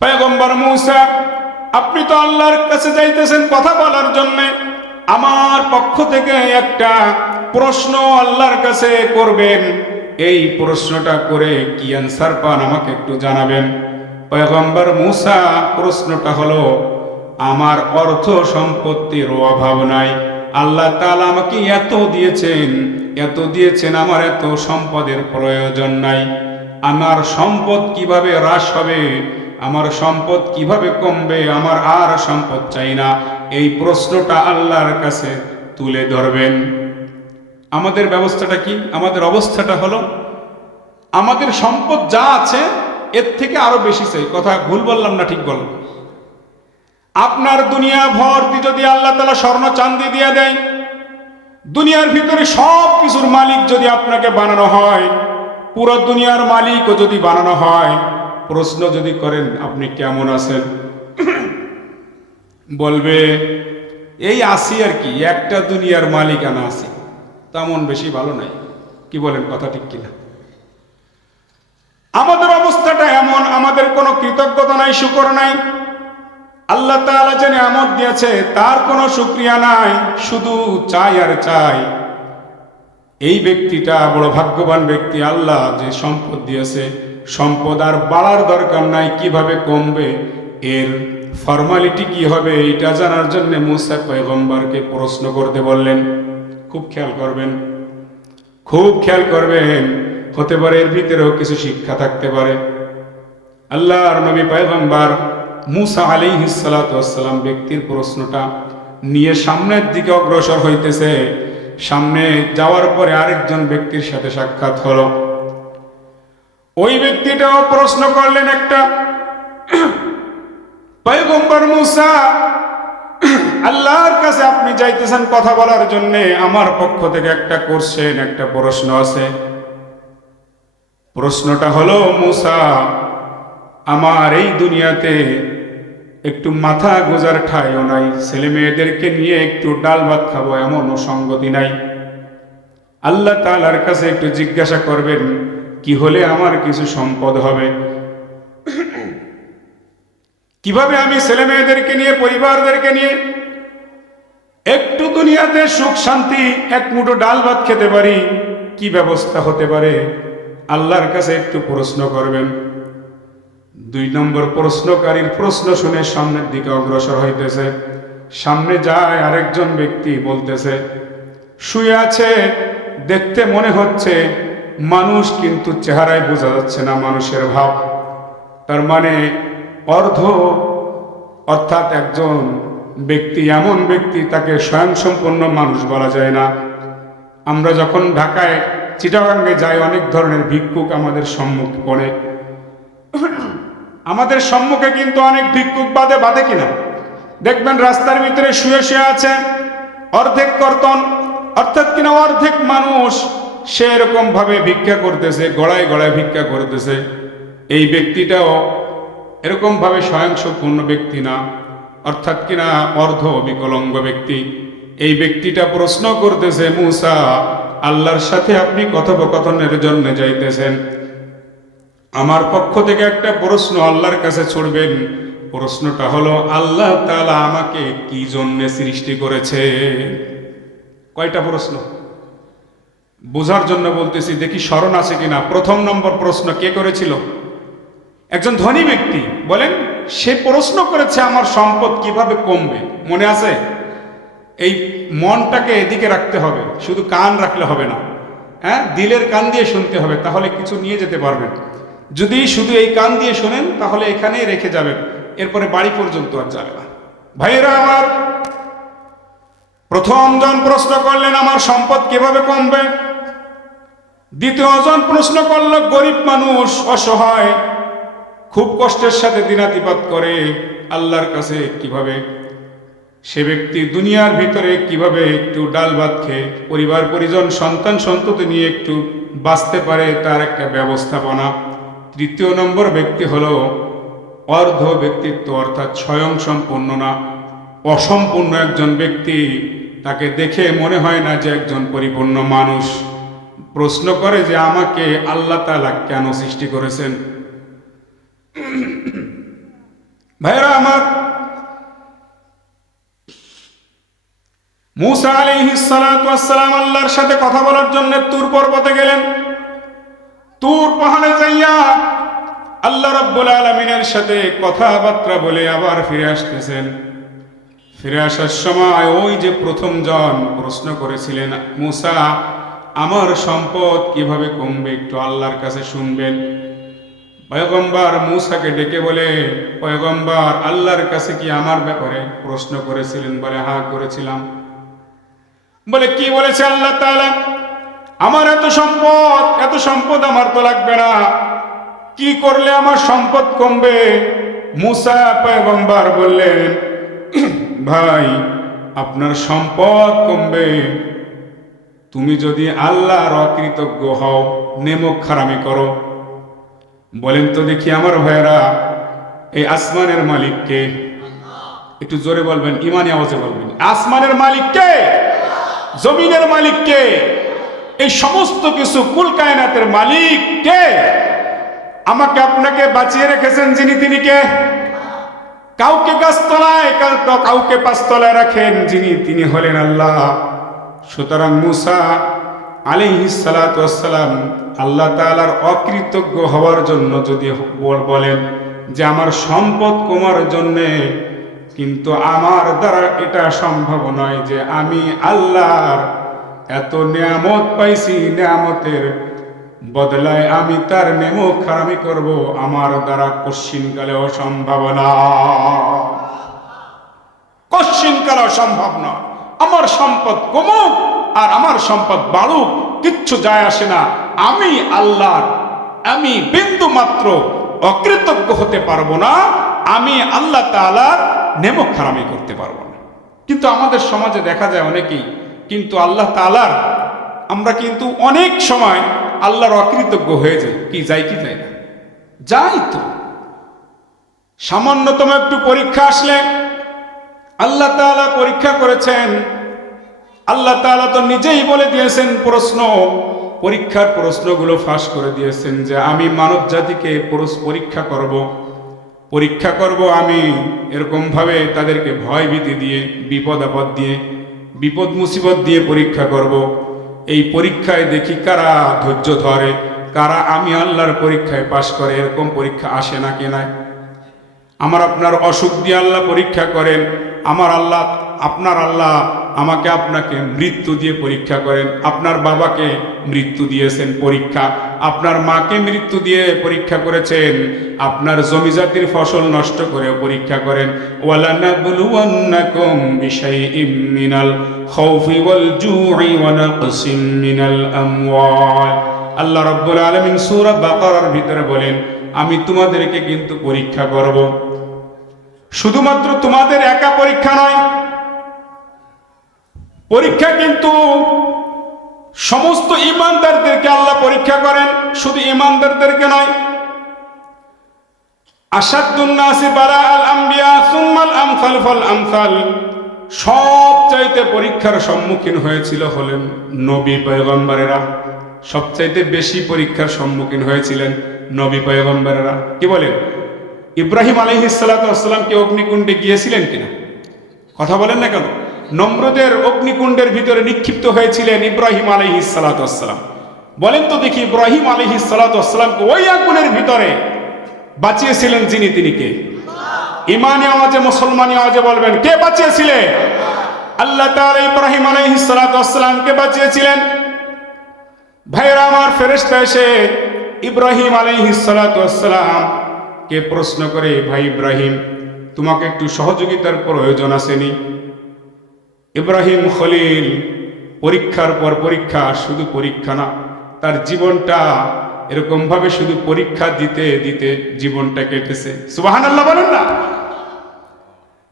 পয়গম্বর মূসা, আপনি তো আল্লাহর কাছে যাইতেছেন কথা বলার জন্য, আমার পক্ষ থেকে একটা প্রশ্ন আল্লাহর কাছে করবেন। এই প্রশ্নটা করে কি অ্যান্সার পান আমাকে একটু জানাবেন। পয়গম্বর মূসা প্রশ্নটা হলো, আমার অর্থ সম্পত্তির অভাব নাই, আল্লাহ তাআলা আমাকে এত দিয়েছেন, আমার এত সম্পদের প্রয়োজন নাই। আমার সম্পদ কিভাবে হ্রাস হবে, আমার সম্পদ কিভাবে কমবে, আমার আর সম্পদ চাই না। এই প্রশ্নটা আল্লাহর কাছে তুলে ধরবেন। আমাদের ব্যবস্থাটা কি? আমাদের অবস্থাটা হলো, আমাদের সম্পদ যা আছে এর থেকে আরো বেশি চাই। কথা ভুল বললাম না ঠিক বললাম? আপনার দুনিয়া ভর্তি যদি আল্লাহ তাআলা স্বর্ণ চাঁদি দিয়ে দেয়, দুনিয়ার ভিতরে সব কিছুর মালিক যদি আপনাকে বানানো হয়, পুরো দুনিয়ার মালিকও যদি বানানো হয়, প্রশ্ন যদি করেন আপনি কেমন আছেন, বলবে এই আসি আর কি, একটা দুনিয়ার মালিকানা আছি, তেমন বেশি ভালো নাই। কি বলেন, কথা ঠিক কিনা? আমাদের অবস্থাটা এমন, আমাদের কোনো কৃতজ্ঞতা নাই, শুকর নাই। আল্লাহ তাআলা যে নিয়ামত দিয়েছে তার কোনো শুকরিয়া নাই, শুধু চাই আর চাই। এই ব্যক্তিটা বড় ভাগ্যবান ব্যক্তি। আল্লাহ যে সম্পদ দিয়েছে, সম্পদ আর বাড়ার দরকার নাই, কিভাবে কমবে, এর ফর্মালিটি কি হবে, এটা জানার জন্য মূসা পয়গম্বরকে প্রশ্ন করতে বললেন। খুব খেয়াল করবেন, খুব খেয়াল করবেন, হতে পারে এর ভিতরেও কিছু শিক্ষা থাকতে পারে। আল্লাহর নবী পয়গম্বর মূসা আলাইহিস সালাতু ওয়াস সালাম ব্যক্তির প্রশ্নটা নিয়ে সামনের দিকে অগ্রসর হইতেছে। সামনে যাওয়ার পরে আরেকজন ব্যক্তির সাথে সাক্ষাৎ হলো। ওই ব্যক্তিটাও প্রশ্ন করলেন একটা, পয়গম্বর মূসা, আল্লাহর কাছে আপনি যাইতেছেন কথা বলার জন্য, আমার পক্ষ থেকে একটা কোশ্চেন, একটা প্রশ্ন আছে। প্রশ্নটা হলো, মূসা, আমার এই দুনিয়াতে একটু মাথা গোজার ঠাঁইও নাই, ছেলে মেয়েদেরকে নিয়ে একটু ডাল ভাত খাবো এমনও সঙ্গতি নাই। আল্লাহ তাআলার কাছে একটু জিজ্ঞাসা করবেন কি হলে আমার কিছু সম্পদ হবে, কিভাবে আমি ছেলে মেয়েদেরকে নিয়ে, পরিবারদেরকে নিয়ে একটু দুনিয়াতে সুখ শান্তি, এক মুঠো ডাল ভাত খেতে পারি, কি ব্যবস্থা হতে পারে, আল্লাহর কাছে একটু প্রশ্ন করবেন। 2 নম্বর প্রশ্নকারীর প্রশ্ন শুনে সামনের দিকে অগ্রসর হইতেছে। সামনে যায় আরেকজন ব্যক্তি, বলতেছে, শুয়ে আছে, দেখতে মনে হচ্ছে মানুষ, কিন্তু চেহারায় বোঝা যাচ্ছে না মানুষের ভাব। তার মানে অর্থাৎ একজন ব্যক্তি, এমন ব্যক্তি, তাকে স্বয়ংসম্পন্ন মানুষ বলা যায় না। আমরা যখন ঢাকায় চিটাগাঙ্গে যাই, অনেক ধরনের ভিক্ষুক আমাদের সম্মুখে পড়ে। আমাদের সম্মুখে কিন্তু অনেক ভিক্ষুক বাদে কিনা দেখবেন রাস্তার ভিতরে শুয়ে শুয়ে আছে, অর্ধেক কর্তন, অর্থাৎ কিনা অর্ধেক মানুষ, সে এরকম ভাবে ভিক্ষা করতেছে, গড়ায় গড়ায় ভিক্ষা করতেছে। এই ব্যক্তিটাও এরকম ভাবে স্বয়ংসম্পূর্ণ ব্যক্তি না, অর্থাৎ কিনা অর্ধ বিকলাঙ্গ ব্যক্তি। এই ব্যক্তিটা প্রশ্ন করতেছে, মূসা, আল্লাহর সাথে আপনি কথোপকথনের জন্য যাইতেছেন, আমার পক্ষ থেকে একটা প্রশ্ন আল্লাহর কাছে ছুড়বেন। প্রশ্নটা হলো, আল্লাহ তাআলা আমাকে কি জন্য সৃষ্টি করেছে? কয়টা প্রশ্ন? বোঝার জন্য বলতেছি, দেখি স্মরণ আছে কিনা। 1 নম্বর প্রশ্ন কে করেছিল? একজন ধনী ব্যক্তি। বলেন, সে প্রশ্ন করেছে আমার সম্পদ কিভাবে কমবে। মনে আছে? এই মনটাকে এদিকে রাখতে হবে, শুধু কান রাখলে হবে না, হ্যাঁ, দিলের কান দিয়ে শুনতে হবে, তাহলে কিছু নিয়ে যেতে পারবেন। যদি শুধু এই কান দিয়ে শোনেন তাহলে এখানেই রেখে যাবেন, এরপরে বাড়ি পর্যন্ত আর যাবে না। ভাইয়েরা আমার, প্রথম জন প্রশ্ন করলেন আমার সম্পদ কিভাবে কমবে। দ্বিতীয় জন প্রশ্ন করল, গরিব মানুষ, অসহায়, খুব কষ্টের সাথে দিনাতিপাত করে, আল্লাহর কাছে কিভাবে সে ব্যক্তি দুনিয়ার ভিতরে কিভাবে একটু ডাল ভাত খেয়ে পরিবার পরিজন সন্তান সন্ততি নিয়ে একটু বাঁচতে পারে, তার একটা ব্যবস্থাপনা। 3 নম্বর ব্যক্তি হলো অর্ধ ব্যক্তিত্ব, অর্থাৎ স্বয়ংসম্পূর্ণ না, অসম্পূর্ণ একজন ব্যক্তি, তাকে দেখে মনে হয় না যে একজন পরিপূর্ণ মানুষ। প্রশ্ন করে যে আমাকে আল্লাহ তাআলা কেন সৃষ্টি করেছেন। মূসা আলাইহিস সালাতু ওয়াস সালাম আল্লাহর সাথে কথা বলার জন্য তুর পর্বতে গেলেন। তুর পাহাড়ে যাইয়া আল্লাহ রাব্বুল আলামিনের সাথে কথাবার্তা বলে আবার ফিরে আসতেছেন। ফিরে আসার সময় ওই যে প্রথম জন প্রশ্ন করেছিলেন, মূসা আমার সম্পদ কিভাবে কমবে একটু আল্লাহর কাছে শুনবেন। পয়গম্বর মূসাকে ডেকে বলে, পয়গম্বর আল্লাহর কাছে কি আমার ব্যাপারে প্রশ্ন করেছিলেন? বলে হ্যাঁ করেছিলাম। বলে কি বলেছে আল্লাহ তাআলা? আমার এত সম্পদ আমার তো লাগবে না, কি করলে আমার সম্পদ কমবে? মূসা পয়গম্বর বললেন, ভাই আপনার সম্পদ কমবে তুমি যদি আল্লাহর অকৃতজ্ঞ হও, নেমক খারামি করো। বলেন তো দেখি আমার ভাইয়েরা, এই আসমানের মালিক কে? একটু জোরে বলবেন, ইমানি আওয়াজে বলবেন। আসমানের মালিক কে? জমিনের মালিক কে? এই সমস্ত কিছু কুল কায়নাতের মালিক কে? আমাকে আপনাকে বাঁচিয়ে রেখেছেন যিনি, তিনি কে? কাউকে গাছতলায়, কাউকে পাঁচতলায় রাখেন যিনি, তিনি হলেন আল্লাহ। সুতরাং মূসা আলাইহিস সালাতু ওয়াস সালাম আল্লাহ তাআলার অকৃতজ্ঞ হওয়ার জন্য যদি বলেন যে আমার সম্পদ কমার জন্যে, কিন্তু আমার দ্বারা এটা সম্ভব নয় যে আমি আল্লাহর এত নিয়ামত পাইছি, নিয়ামতের বদলায় আমি তার নেমক খারামি করব, আমার দ্বারা কশ্চিনকালেও সম্ভব না, কশ্চিনকালেও সম্ভব না। আমার সম্পদ কমুক আর আমার সম্পদ বাড়ুক, কিচ্ছু যায় আসে না। আমি আল্লাহর, আমি বিন্দু মাত্র অকৃতজ্ঞ হতে পারবো না, আমি আল্লাহ তাআলার নেমক খারামি করতে পারবো না। কিন্তু আমাদের সমাজে দেখা যায় অনেকেই কিন্তু আল্লাহ তাআলার, আমরা কিন্তু অনেক সময় আল্লাহর অকৃতজ্ঞ হয়ে যায়। কি যায় কি যায় না? যাই তো। সামান্যতম একটু পরীক্ষা আসলে আল্লাহ তাআলা পরীক্ষা করেছেন। আল্লাহ তাআলা তো নিজেই বলে দিয়েছেন, পরীক্ষার প্রশ্নগুলো ফাঁস করে দিয়েছেন যে আমি মানব জাতিকে পরীক্ষা করব আমি এরকম ভাবে তাদেরকে ভয় ভীতি দিয়ে, বিপদ আপদ দিয়ে, বিপদ মুসিবত দিয়ে পরীক্ষা করব। এই পরীক্ষায় দেখি কারা ধৈর্য ধরে, কারা আমি আল্লাহর পরীক্ষায় পাশ করে। এরকম পরীক্ষা আসে না কেনা? আমার আপনার অসুখ দিয়ে আল্লাহ পরীক্ষা করেন, আমার আল্লাহ, আপনার আল্লাহ আমাকে আপনাকে মৃত্যু দিয়ে পরীক্ষা করেন। আপনার বাবাকে মৃত্যু দিয়েছেন পরীক্ষা, আপনার মাকে মৃত্যু দিয়ে পরীক্ষা করেছেন, আপনার জমি জাতির ফসল নষ্ট করে পরীক্ষা করেন। ওয়ালানাবলুওয়ান্নাকুম বিশাইইম মিনাল খাউফি ওয়াল জুই ওয়া নাকসিম মিনাল আমওয়াল। আল্লাহ রাব্বুল আলামিন সূরা বাকারার ভিতরে বলেন, আমি তোমাদেরকে কিন্তু পরীক্ষা করব। শুধুমাত্র তোমাদের একা পরীক্ষা নয়, পরীক্ষা কিন্তু সমস্ত ঈমানদারদেরকে আল্লাহ পরীক্ষা করেন, শুধু ঈমানদারদেরকে নয়। আশাদ্দুন নাসি বারাআল আম্বিয়া সুম্মাল আমসাল ফাল আমসাল। সবচাইতে পরীক্ষার সম্মুখীন হলেন নবী পয়গম্বরেরা। সবচাইতে বেশি পরীক্ষার সম্মুখীন হয়েছিলেন নবী পয়গম্বরেরা। কি বলেন? ইব্রাহিম আলাইহিস সালাতু ওয়াস সালাম কি অগ্নিকুণ্ডে গিয়েছিলেন কিনা? কথা বলেন না কেন? নমরুদের অগ্নিকুণ্ডের ভিতরে নিক্ষিপ্ত হয়েছিলেন ইব্রাহিম আলাইহিস সালাতু ওয়াস সালাম। বলেন তো দেখি, ইব্রাহিম আলাইহিস সালাতু ওয়াস সালামকে ওই আগুনের ভিতরে বাঁচিয়েছিলেন যিনি, তিনি কে? ইমানি আওয়াজে, মুসলমানি আওয়াজে বলবেন, কে বাঁচিয়েছিলেন? আল্লাহ তাআলা ইব্রাহিম আলাইহিস সালাতু ওয়াস সালামকে বাঁচিয়েছিলেন। ভাইরা আমার, ফেরেশতা এসে ইব্রাহিম আলাইহিস সালাতু ওয়াস সালাম কে প্রশ্ন করে, ভাই ইব্রাহিম তোমাকে একটু সহযোগিতার প্রয়োজন আসেনি? ইব্রাহিম খলিল পরীক্ষার পর পরীক্ষা, শুধু পরীক্ষা না, তার জীবনটা এরকম ভাবে শুধু পরীক্ষা দিতে দিতে জীবনটা কেটেছে। সুবহানাল্লাহ বলেন না?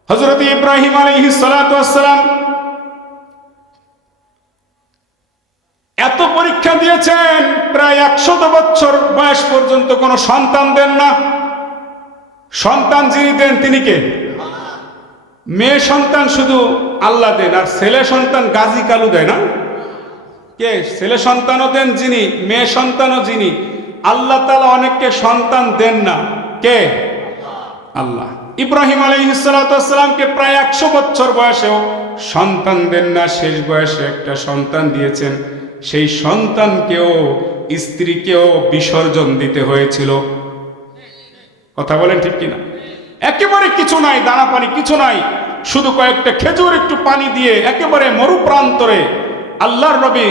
হযরত ইব্রাহিম আলাইহিস সালাতু ওয়াস সালাম এত পরীক্ষা দিয়েছেন, প্রায় 100 বছর বয়স পর্যন্ত কোনো সন্তান দেন না। সন্তান যিনি দেন তিনি কে? মেয়ে সন্তান শুধু আল্লাহ দেন, আর ছেলে সন্তান গাজী কালু দেয় না? কে? ছেলে সন্তানও দেন যিনি, মেয়ে সন্তানও যিনি। আল্লাহ তাআলা অনেককে সন্তান দেন না। কে? আল্লাহ। ইব্রাহিম আলাইহিস সালাতু ওয়াস সালামকে প্রায় 100 বছর বয়সেও সন্তান দেন না, শেষ বয়সে একটা সন্তান দিয়েছেন, সেই সন্তানকেও স্ত্রীকেও বিসর্জন দিতে হয়েছিল। কথা বলেন ঠিক কিনা? একেবারে কিছু নাই, দানা পানি কিছু নাই, শুধু কয়েকটা খেজুর একটু পানি দিয়ে একেবারে মরুপ্রান্তরে আল্লাহর নবী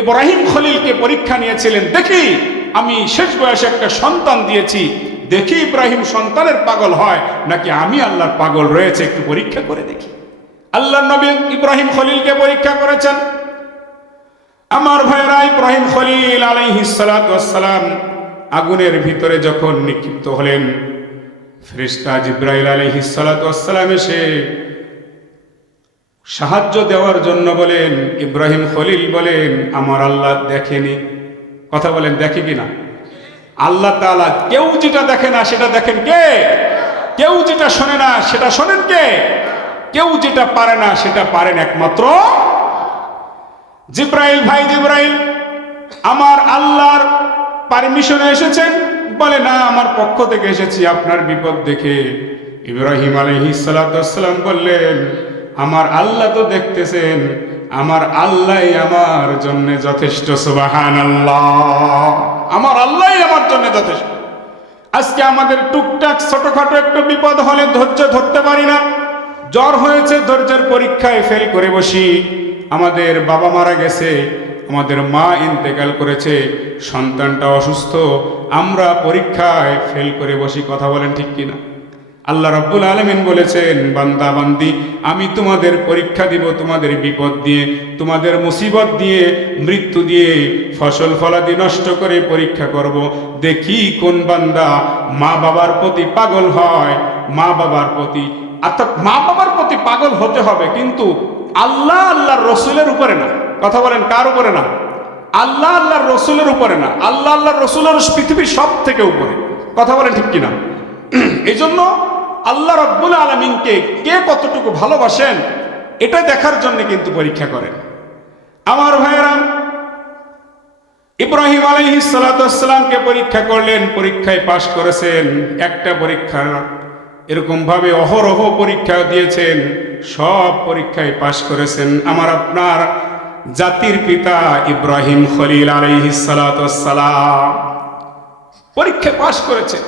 ইব্রাহিম খলিলকে পরীক্ষা নিয়েছিলেন। দেখি আমি শেষ বয়সে একটা সন্তান দিয়েছি, দেখি ইব্রাহিম সন্তানের পাগল হয় নাকি আমি আল্লাহর পাগল রয়েছে, একটু পরীক্ষা করে দেখি। আল্লাহর নবী ইব্রাহিম খলিলকে পরীক্ষা করেছেন। আমার ভাইরা, ইব্রাহিম খলিল আলাইহিস সালাতু ওয়াস সালাম আগুনের ভিতরে যখন নিক্ষিপ্ত হলেন, ফেরেশতা জিবরাইল আলাইহিস সালাতু ওয়াস সালাম এসে সাহায্য দেওয়ার জন্য বলেন। ইব্রাহিম খলিল বলেন, আমার আল্লাহ দেখেনি। কথা বলেন, দেখে কিনা? আল্লাহ তাআলা কেউ যেটা দেখে না সেটা দেখেন কে? কেউ যেটা শোনে না সেটা শোনেন কে? কেউ যেটা পারে না সেটা পারেন একমাত্র জিবরাইল। ভাই জিবরাইল, আমার আল্লাহর পারমিশনে এসেছেন? বলে না, আমার পক্ষ থেকে এসেছি আপনার বিপদ দেখে। ইব্রাহিম আলাইহিস সালাতু ওয়াস সালাম বললেন, আমার আল্লাহ তো দেখতেছেন, আমার আল্লাহই আমার জন্য যথেষ্ট। সুবহানাল্লাহ, আমার আল্লাহই আমার জন্য যথেষ্ট। আজকে আমাদের টুকটাক ছোটখাটো একটু বিপদ হলে ধৈর্য ধরতে পারি না, জ্বর হয়েছে ধৈর্যের পরীক্ষায় ফেল করে বসি। আমাদের বাবা মারা গেছে, আমাদের মা ইন্তেকাল করেছে, সন্তানটা অসুস্থ, আমরা পরীক্ষায় ফেল করে বসি। কথা বলেন ঠিক কিনা? আল্লাহ রাব্বুল আলামিন বলেছেন, বান্দা বান্দি, আমি তোমাদের পরীক্ষা দিব, তোমাদের বিপদ দিয়ে, তোমাদের মুসিবত দিয়ে, মৃত্যু দিয়ে, ফসল ফলাদি নষ্ট করে পরীক্ষা করব। দেখি কোন বান্দা মা বাবার প্রতি পাগল হয়। মা বাবার প্রতি, অর্থাৎ মা বাবার প্রতি পাগল হতে হবে, কিন্তু আল্লাহ আল্লাহর রসুলের উপরে না। কথা বলেন, কার উপরে না? আল্লাহ আল্লাহর রসুলের উপরে না। আল্লাহ আল্লাহর রসুলের পৃথিবীর সব থেকে উপরে। কথা বলেন ঠিক কিনা? এই জন্য আল্লাহ রাব্বুল আলামিনকে কে কতটুকু ভালোবাসেন এটা দেখার জন্য কিন্তু পরীক্ষা করেন। আমার ভাইয়েরা, ইব্রাহিম আলাইহিস সালাতু ওয়াস সালামকে পরীক্ষা করলেন, পরীক্ষায় পাশ করেছেন। একটা পরীক্ষা এরকম ভাবে অহরহ পরীক্ষা দিয়েছেন, সব পরীক্ষায় পাশ করেছেন। আমার আপনার জাতির পিতা ইব্রাহিম খলিল আলাইহিস সালাতু ওয়াস সালাম পরীক্ষায় পাশ করেছে।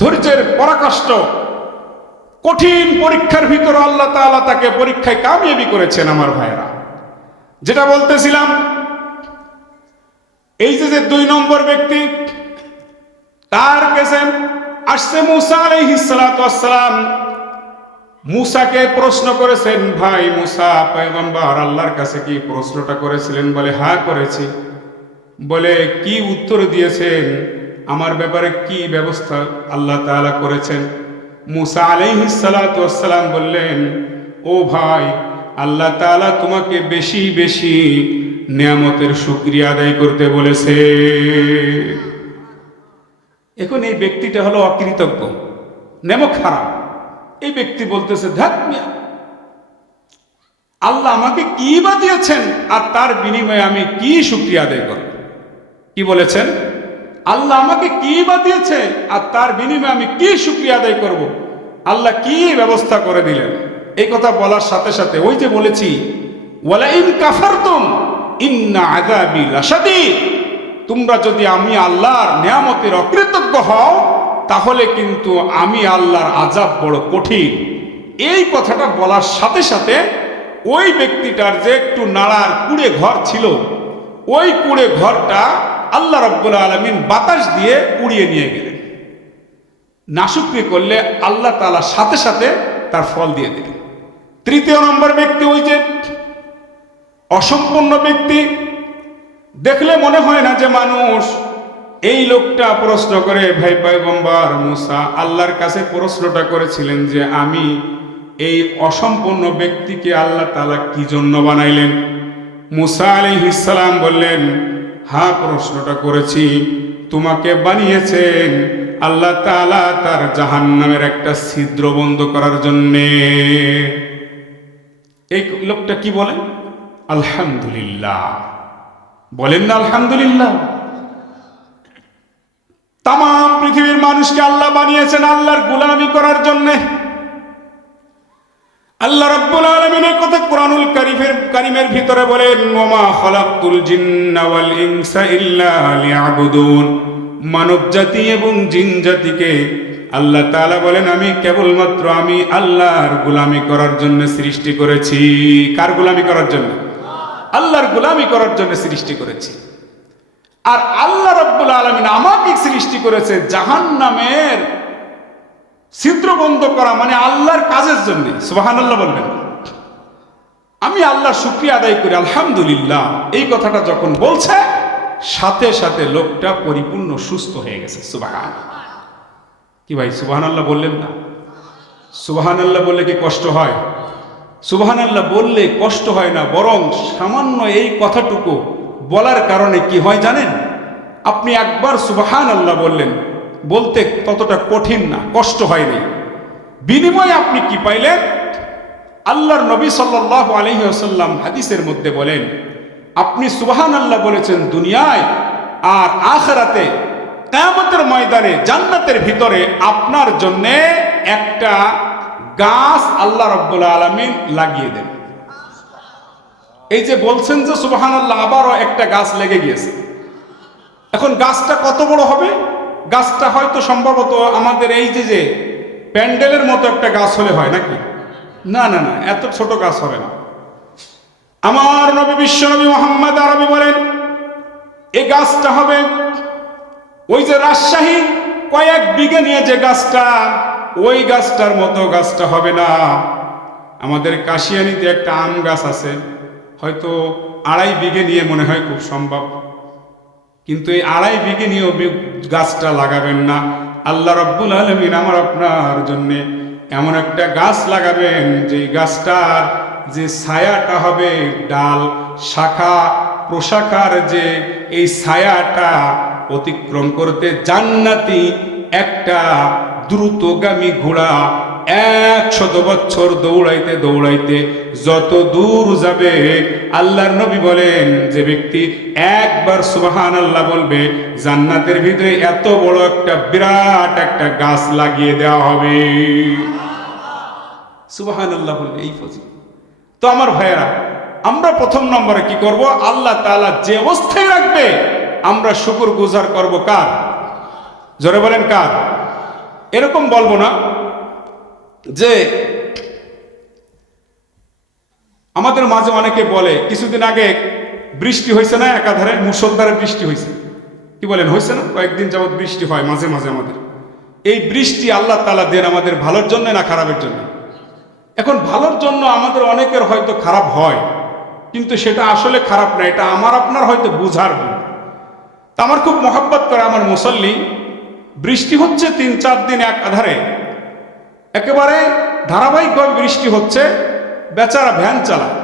ধৈর্যের পরাকাষ্ঠ, কঠিন পরীক্ষার ভিতরে আল্লাহ তাআলা তাকে পরীক্ষায় কামিয়াবি করেছেন। আমার ভাইরা, যেটা বলতেছিলাম, এই যে 2 নম্বর ব্যক্তি, তার কাছে আসছে মুসা আলাইহিস সালাতু ওয়াস সালাম। মুসাকে প্রশ্ন করেছেন, ভাই মুসা পয়গম্বর আল্লাহর কাছে কি প্রশ্নটা করেছিলেন? বলে হ্যাঁ করেছি। বলে কি উত্তর দিয়েছেন? আমার ব্যাপারে কি ব্যবস্থা আল্লাহ তাআলা করেছেন? মুসা আলাইহিস সালাতু ওয়াস সালাম বললেন, ও ভাই, আল্লাহ তাআলা তোমাকে বেশি বেশি নিয়ামতের শুকরিয়া আদায় করতে বলেছে। এখন এই ব্যক্তিটা হলো অকৃতজ্ঞ, নেমক হারাম। এই ব্যক্তি বলতেছে, ধ্যাৎ মিয়া, আল্লাহ আমাকে কি বা দিয়েছেন আর তার বিনিময়ে আমি কি শুকরিয়া আদায় করব? কি বলেছেন? আল্লাহ আমাকে কি বা দিয়েছে আর তার বিনিময়ে আমি কি শুকরিয়া আদায় করব? আল্লাহ কি ব্যবস্থা করে দিলেন? এই কথা বলার সাথে সাথে ওই যে বলেছি, ওয়ালা ইন কাফারতুম ইন্না আযাবি লাশাদীদ, তোমরা যদি আমি আল্লাহর নিয়ামতের অকৃতজ্ঞ হও তাহলে কিন্তু আমি আল্লাহর আযাব বড় কঠিন। এই কথাটা বলার সাথে সাথে ওই ব্যক্তিটার যে একটু নাড়ার কুড়ে ঘর ছিল, ওই কুড়ে ঘরটা আল্লাহ রাব্বুল আলামিন বাতাস দিয়ে উড়িয়ে নিয়ে গেলেন। নাশুকরি করলে আল্লাহ তাআলা সাথে সাথে তার ফল দিয়ে দিলেন। 3 নম্বর ব্যক্তি, ওই যে অসম্পূর্ণ ব্যক্তি, দেখলে মনে হয় না যে মানুষ। এই লোকটা প্রশ্ন করে, ভাই পয়গম্বর মুসা আল্লাহর কাছে প্রশ্নটা করেছিলেন যে আমি এই অসম্পূর্ণ ব্যক্তিকে আল্লাহ তাআলা কি জন্য বানাইলেন? মুসা আলাইহিস সালাম বললেন, হ্যাঁ প্রশ্নটা করেছি, তোমাকে বানিয়েছেন আল্লাহ তাআলা তার জাহান্নামের একটা ছিদ্র বন্ধ করার জন্যে। এই লোকটা কি বলে? আলহামদুলিল্লাহ। বলেন না আলহামদুলিল্লাহ? তাম পৃথিবীর মানুষকে আল্লাহ বানিয়েছেন আল্লাহর গোলামি করার জন্যে। আল্লাহ রাব্বুল আলামিনের কথা কোরআনুল কারীমের ভিতরে বলেন, ওমা খালাকতুল জিন্না ওয়াল ইনসা ইল্লা লিয়াবুদুন। মানব জাতি এবং জিন জাতিকে আল্লাহ তাআলা বলেন আমি কেবলমাত্র আমি আল্লাহর গোলামি করার জন্য সৃষ্টি করেছি। কার গোলামি করার জন্য? আল্লাহর গোলামি করার জন্য সৃষ্টি করেছি। আর আল্লাহ রাব্বুল আলামিন আমাকে সৃষ্টি করেছে জাহান্নামের ছিদ্র বন্ধ করা, মানে আল্লাহর কাজের জন্য। সুবহানাল্লাহ বলবেন। আমি আল্লাহর শুকরিয়া আদায় করি, আলহামদুলিল্লাহ। এই কথাটা যখন বলছে সাথে সাথে লোকটা পরিপূর্ণ সুস্থ হয়ে গেছে। সুবহানাল্লাহ। কি ভাই সুবহানাল্লাহ বললেন না? সুবহানাল্লাহ বললে কি কষ্ট হয়? সুবহানাল্লাহ বললে কষ্ট হয় না, বরং সামান্য এই কথাটুকু বলার কারণে কি হয় জানেন? আপনি একবার সুবহানাল্লাহ বললেন, বলতে ততটা কঠিন না, কষ্ট হয়নি। বিনিময়ে আপনি কি পাইলেন? আল্লাহর নবী সাল্লাল্লাহু আলাইহি ওয়াসাল্লাম হাদিসের মধ্যে বলেন, আপনি সুবহানাল্লাহ বলেছেন দুনিয়ায়, আর আখিরাতে কিয়ামতের ময়দানে জান্নাতের ভিতরে আপনার জন্য একটা গাছ আল্লাহ রাব্বুল আলামিন লাগিয়ে দেন। এই যে বলছেন যে সুবহানাল্লাহ, আবারও একটা গাছ লেগে গিয়েছে। এখন গাছটা কত বড় হবে? গাছটা হয়তো সম্ভবত আমাদের এই যে প্যান্ডেলের মতো একটা গাছ হলে হয় নাকি? না না না, এত ছোট গাছ হবে না। আমার নবী বিশ্বনবী মুহাম্মদ আরবি বলেন, এই গাছটা হবে ওই যে রাজশাহী কয়েক বিঘে নিয়ে যে গাছটা, ওই গাছটার মতো গাছটা হবে না। আমাদের কাশিয়ানীতে একটা আম গাছ আছে, হয়তো 2.5 বিঘে নিয়ে মনে হয় খুব সম্ভব। কিন্তু এই 2.5 বিঘে নিয়েও গাছটা লাগাবেন না। আল্লাহ রাব্বুল আলামিন আমার আপনার জন্য এমন একটা গাছ লাগাবেন, যে গাছটার যে ছায়াটা হবে, ডাল শাখা প্রশাখার যে এই ছায়াটা অতিক্রম করতে জান্নাতি একটা দ্রুতগামী ঘোড়া 100 বছর দৌড়াইতে দৌড়াইতে যত দূর যাবে, আল্লাহর নবী বলেন যে ব্যক্তি একবার সুবহানাল্লাহ বলবে, জান্নাতের ভিতরে এত বড় একটা বিরাট একটা গাছ লাগিয়ে দেওয়া হবে। সুবহানাল্লাহ বলবে এই ফজিলত। তো আমার ভাইয়েরা, আমরা প্রথম নম্বরে কি করব? আল্লাহ তাআলা যে অবস্থায় রাখবে আমরা শুকর গুজার করব। কার? জোরে বলেন কার? এরকম বলবো না যে আমাদের মাঝে অনেকে বলে, কিছুদিন আগে বৃষ্টি হয়েছে না, একাধারে মুষলধারে বৃষ্টি হয়েছে। কি বলেন, হয়েছে না? কয়েকদিন যাবত বৃষ্টি হয় মাঝে মাঝে আমাদের। এই বৃষ্টি আল্লাহ তাআলা দেন আমাদের ভালোর জন্য না খারাপের জন্য? এখন ভালোর জন্য আমাদের অনেকের হয়তো খারাপ হয়, কিন্তু সেটা আসলে খারাপ না, এটা আমার আপনার হয়তো বুঝার ভুল। তা আমার খুব মহব্বত করে আমার মুসল্লি, বৃষ্টি হচ্ছে 3-4 দিন একাধারে, একেবারে ধারাবাহিকভাবে বৃষ্টি হচ্ছে, বেচারা ভ্যান চালায়।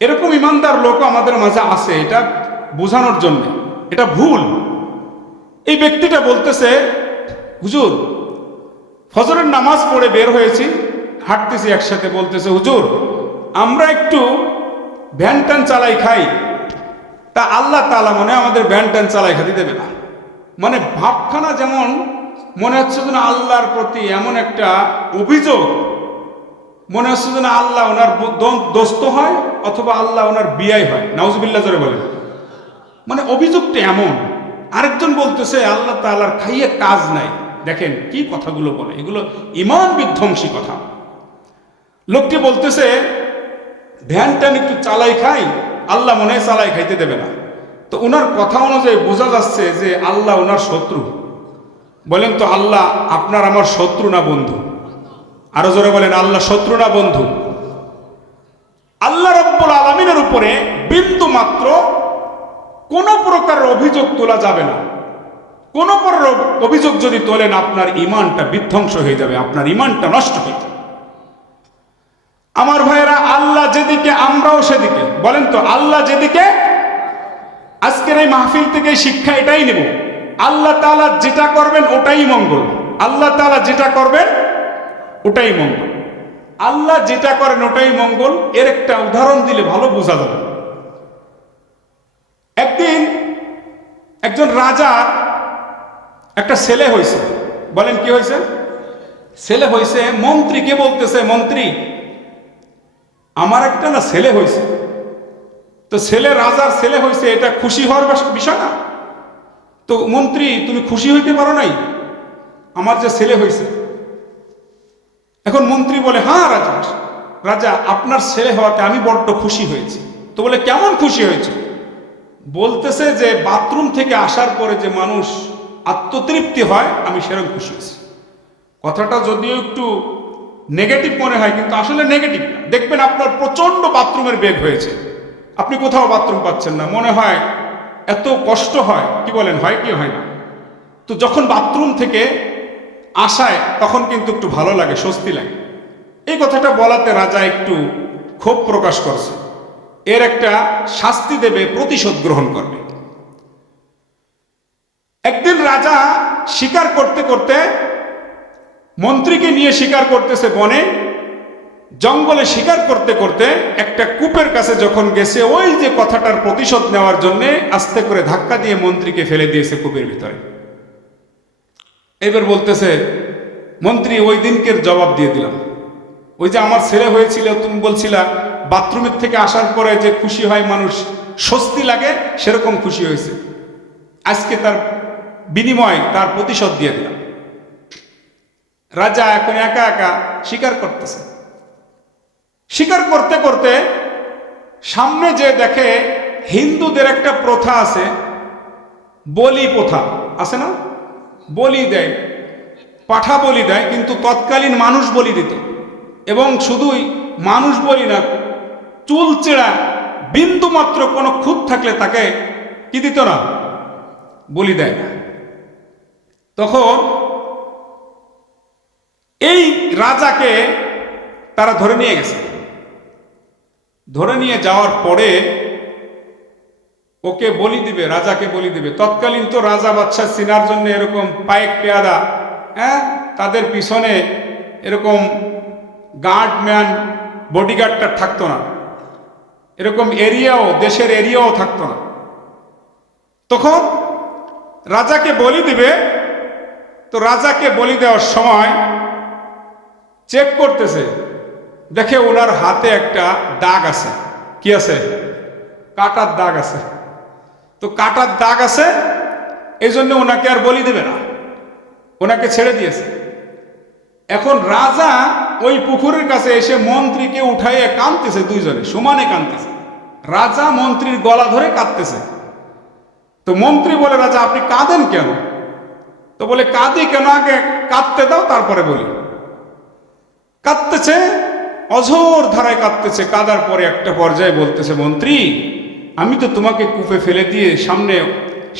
এরকম ইমানদার লোক আমাদের মাঝে আছে, এটা বোঝানোর জন্য। এটা ভুল। এই ব্যক্তিটা বলতেছে, হুজুর ফজরের নামাজ পড়ে বের হয়েছি, হাঁটতেছি একসাথে, বলতেছে হুজুর আমরা একটু ভ্যান ট্যান চালাই খাই, তা আল্লাহ তাআলা মনে আমাদের ভ্যান ট্যান চালাই খাতে দেবে না। মানে ভাবখানা যেমন মনে হচ্ছে যেন আল্লাহর প্রতি এমন একটা অভিযোগ, মনে হচ্ছে যেন আল্লাহ ওনার দোস্ত হয় অথবা আল্লাহ ওনার বিয়াই হয়। নাউজুবিল্লাহ জোরে বলেন। মানে অভিযোগটা এমন। আরেকজন বলতেছে আল্লাহ তাআলার খাইয়ে কাজ নাই। দেখেন কি কথাগুলো বলে, এগুলো ঈমান বিধ্বংসী কথা। লোকটি বলতেছে ভ্যান ট্যান একটু চালাই খাই, আল্লাহ মনে হয় চালাই খাইতে দেবে না। তো ওনার কথা অনুযায়ী বোঝা যাচ্ছে যে আল্লাহ ওনার শত্রু। বলেন তো আল্লাহ আপনার আমার শত্রু না বন্ধু? আরো জোরে বলেন, আল্লাহ শত্রু না বন্ধু? আল্লাহ রাব্বুল আলামিনের উপরে বিন্দু মাত্র কোন প্রকার অভিযোগ তোলা যাবে না। কোন প্রকার অভিযোগ যদি তোলেন আপনার ঈমানটা বিধ্বংস হয়ে যাবে, আপনার ঈমানটা নষ্ট হয়ে যাবে। আমার ভাইয়েরা, আল্লাহ যেদিকে আমরাও সেদিকে। বলেন তো আল্লাহ যেদিকে। আজকের এই মাহফিল থেকে শিক্ষা এটাই নেব, আল্লাহ তাআলা যেটা করবেন ওটাই মঙ্গল। আল্লাহ তাআলা যেটা করবেন ওটাই মঙ্গল। আল্লাহ যেটা করেন ওটাই মঙ্গল। এর একটা উদাহরণ দিলে ভালো বোঝা যাবে। একদিন একজন রাজার একটা ছেলে হয়েছে। বলেন কি হয়েছে? ছেলে হয়েছে। মন্ত্রীকে বলতেছে, মন্ত্রী আমার একটা না ছেলে হয়েছে, তো ছেলে রাজার ছেলে হয়েছে, এটা খুশি হওয়ার বিষয় না? তো মন্ত্রী তুমি খুশি হইতে পারো নাই আমার যে ছেলে হয়েছে? এখন মন্ত্রী বলে, হ্যাঁ রাজা, রাজা আপনার ছেলে হওয়াতে আমি বড্ড খুশি হয়েছি। তো বলে কেমন খুশি হয়েছে? বলতেছে যে বাথরুম থেকে আসার পরে যে মানুষ আত্মতৃপ্তি হয়, আমি সেরকম খুশি হয়েছি। কথাটা যদিও একটু নেগেটিভ মনে হয়, কিন্তু আসলে নেগেটিভ না। দেখবেন আপনার প্রচন্ড বাথরুমের বেগ হয়েছে, আপনি কোথাও বাথরুম পাচ্ছেন না, মনে হয় এত কষ্ট হয়। কি বলেন, হয় কি হয় না? তো যখন বাথরুম থেকে আসায় তখন কিন্তু একটু ভালো লাগে, স্বস্তি লাগে। এই কথাটা বলাতে রাজা একটু ক্ষোভ প্রকাশ করছে, এর একটা শাস্তি দেবে, প্রতিশোধ গ্রহণ করবে। একদিন রাজা শিকার করতে করতে মন্ত্রীকে নিয়ে শিকার করতেছে বনে, জঙ্গলে শিকার করতে করতে একটা কূপের কাছে যখন গেছে, ওই যে কথাটার প্রতিশোধ নেওয়ার জন্য আস্তে করে ধাক্কা দিয়ে মন্ত্রীকে ফেলে দিয়েছে কূপের ভিতরে। এবার বলতেছে, মন্ত্রী ওই দিনকের জবাব দিয়ে দিলাম। ওই যে আমার ছেলে হয়েছিল, তুমি বলছিলা বাথরুমের থেকে আসার পরে যে খুশি হয় মানুষ, স্বস্তি লাগে, সেরকম খুশি হয়েছে। আজকে তার বিনিময় তার প্রতিশোধ দিয়ে দিলাম। রাজা এখন একা একা শিকার করতেছে। শিকার করতে করতে সামনে যে দেখে হিন্দুদের একটা প্রথা আছে, বলি প্রথা আছে না? বলি দেয়, পাঠা বলি দেয়, কিন্তু তৎকালীন মানুষ বলি দিত। এবং শুধুই মানুষ বলি না, চুল চেরা বিন্দু মাত্র কোনো খুঁত থাকলে তাকে কি দিত না? বলি দেয় না। তখন এই রাজাকে তারা ধরে নিয়ে গেছে। ধরে নিয়ে যাওয়ার পরে ওকে বলি দিবে, রাজাকে বলি দিবে। তৎকালীন তো রাজা বাদশা চিনার জন্য এরকম পাইক পেয়াদা, হ্যাঁ, তাদের পিছনে এরকম গার্ডম্যান, বডিগার্ডটা থাকতো না, এরকম এরিয়াও, দেশের এরিয়াও থাকতো না। তখন রাজাকে বলি দিবে। তো রাজাকে বলি দেওয়ার সময় চেক করতেছে, দেখে ওনার হাতে একটা দাগ আছে। কি আছে? কাটার দাগ আছে। তো কাটার দাগ আছে, এই জন্য ওনাকে আর বলি দেবে না, ওনাকে ছেড়ে দিয়েছে। এখন রাজা ওই পুকুরের কাছে এসে মন্ত্রীকে উঠাইয়ে কাঁদতেছে, দুইজনে সমানে কাঁদতেছে। রাজা মন্ত্রীর গলা ধরে কাঁদতেছে। তো মন্ত্রী বলে, রাজা আপনি কাঁদেন কেন? তো বলে, কাঁদি কেন, আগে কাঁদতে দাও তারপরে বলি। কাঁদতেছে, অঝোর ধারায় কাঁদতেছে। কাঁদার পরে একটা পর্যায়ে বলতেছে, মন্ত্রী আমি তো তোমাকে কূপে ফেলে দিয়ে সামনে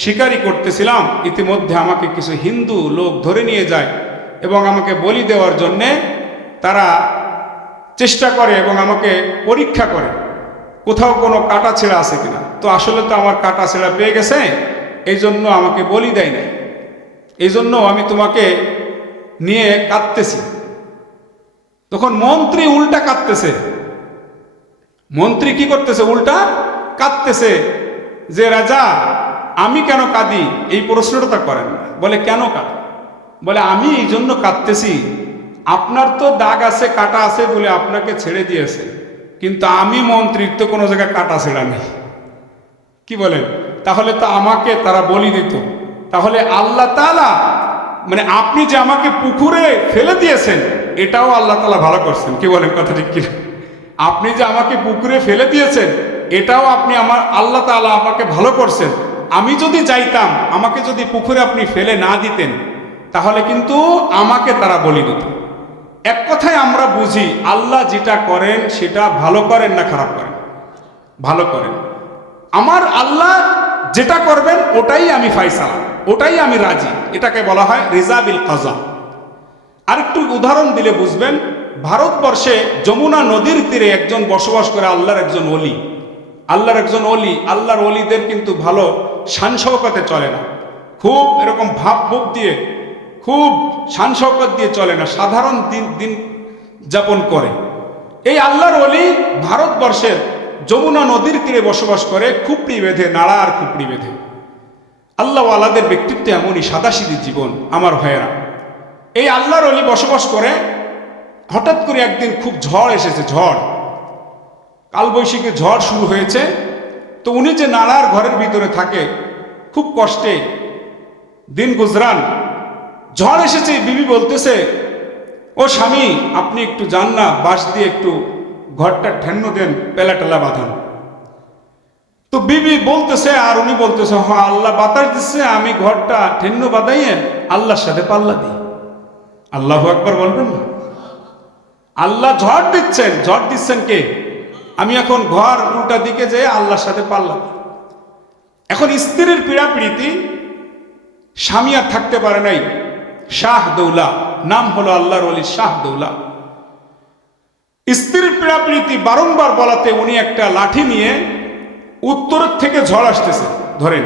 শিকারি করতেছিলাম, ইতিমধ্যে আমাকে কিছু হিন্দু লোক ধরে নিয়ে যায় এবং আমাকে বলি দেওয়ার জন্যে তারা চেষ্টা করে এবং আমাকে পরীক্ষা করে কোথাও কোনো কাটা ছেঁড়া আছে কিনা। তো আসলে তো আমার কাটা ছেঁড়া পেয়ে গেছে, এই জন্য আমাকে বলি দেয় নাই, এই জন্য আমি তোমাকে নিয়ে কাঁদতেছি। তখন মন্ত্রী উল্টা কাঁদতেছে। মন্ত্রী কি করতেছে? উল্টা কাঁদতেছে যে রাজা আমি কেন কাঁদি, এই প্রশ্নটা তা করেন না। বলে কেন কাঁদ? বলে আমি এই জন্য কাঁদতেছি, আপনার তো দাগ আছে, কাটা আছে বলে আপনাকে ছেড়ে দিয়েছে, কিন্তু আমি মন্ত্রীর তো কোনো জায়গায় কাটা ছেঁড়া নেই। কি বলেন? তাহলে তো আমাকে তারা বলি দিত। তাহলে আল্লাহ তাআলা, মানে আপনি যে আমাকে পুকুরে ফেলে দিয়েছেন, এটাও আল্লাহ তাআলা ভালো করছেন। কি বলেন, কথা ঠিক কিনা? আপনি যে আমাকে পুকুরে ফেলে দিয়েছেন, এটাও আপনি আমার আল্লাহ তাআলা আমাকে ভালো করছেন। আমি যদি যাইতাম, আমাকে যদি পুকুরে আপনি ফেলে না দিতেন, তাহলে কিন্তু আমাকে তারা বলি দিত। এক কথায় আমরা বুঝি, আল্লাহ যেটা করেন সেটা ভালো করেন না খারাপ করেন? ভালো করেন। আমার আল্লাহ যেটা করবেন ওটাই আমি ফায়সালা, ওটাই আমি রাজি। এটাকে বলা হয় রিজা বিল কাজা। আরেকটু উদাহরণ দিলে বুঝবেন। ভারতবর্ষে যমুনা নদীর তীরে একজন বসবাস করে, আল্লাহর একজন ওলি। আল্লাহর একজন ওলি, আল্লাহর ওলিদের কিন্তু ভালো শান শওকতে চলে না, খুব এরকম ভাব ভোগ দিয়ে, খুব শান শওকত দিয়ে চলে না, সাধারণ দিন যাপন করে। এই আল্লাহর ওলি ভারতবর্ষের যমুনা নদীর তীরে বসবাস করে, খুপড়ি বেঁধে, নাড়া আর খুপড়ি বেঁধে। আল্লাহওয়ালাদের ব্যক্তিত্ব এমনই, সাদাসিধি জীবন আমার ভাইয়েরা। এই আল্লাহর ওলি বসবাস করে। হঠাৎ করে একদিন খুব ঝড় এসেছে, ঝড়। কালবৈশাখী ঝড় শুরু হয়েছে। তো উনি যে নালার ঘরের ভিতরে থাকে, খুব কষ্টে দিন গুজরান। ঝড় এসেছে, বিবি বলতেছে, ও স্বামী, আপনি একটু যান না, বাঁশ দিয়ে একটু ঘরটা ঠেন্ন দেন, পেলা টেলা বাঁধান। তো বিবি বলতেছে আর উনি বলতেছে, হ্যাঁ আল্লাহ বাতাস দিচ্ছে, আমি ঘরটা ঠেন্ন বাঁধাইয়ে আল্লাহর সাথে পাল্লা দিই। আল্লাহু আকবার বলবেন না? আল্লাহ ঝড় দিচ্ছেন কে? আমি এখন ঘর উল্টা দিকে যেয়ে আল্লাহর সাথে পাল্লা দিই। এখন স্ত্রীর পীড়াপিড়িতি স্বামী আর থাকতে পারে নাই। শাহ দৌলা, নাম হলো আল্লাহর ওলি শাহ দৌলা। স্ত্রীর পীড়াপিড়িতি বারংবার বলাতে উনি একটা লাঠি নিয়ে, উত্তরের থেকে ঝড় আসতেছে ধরেন,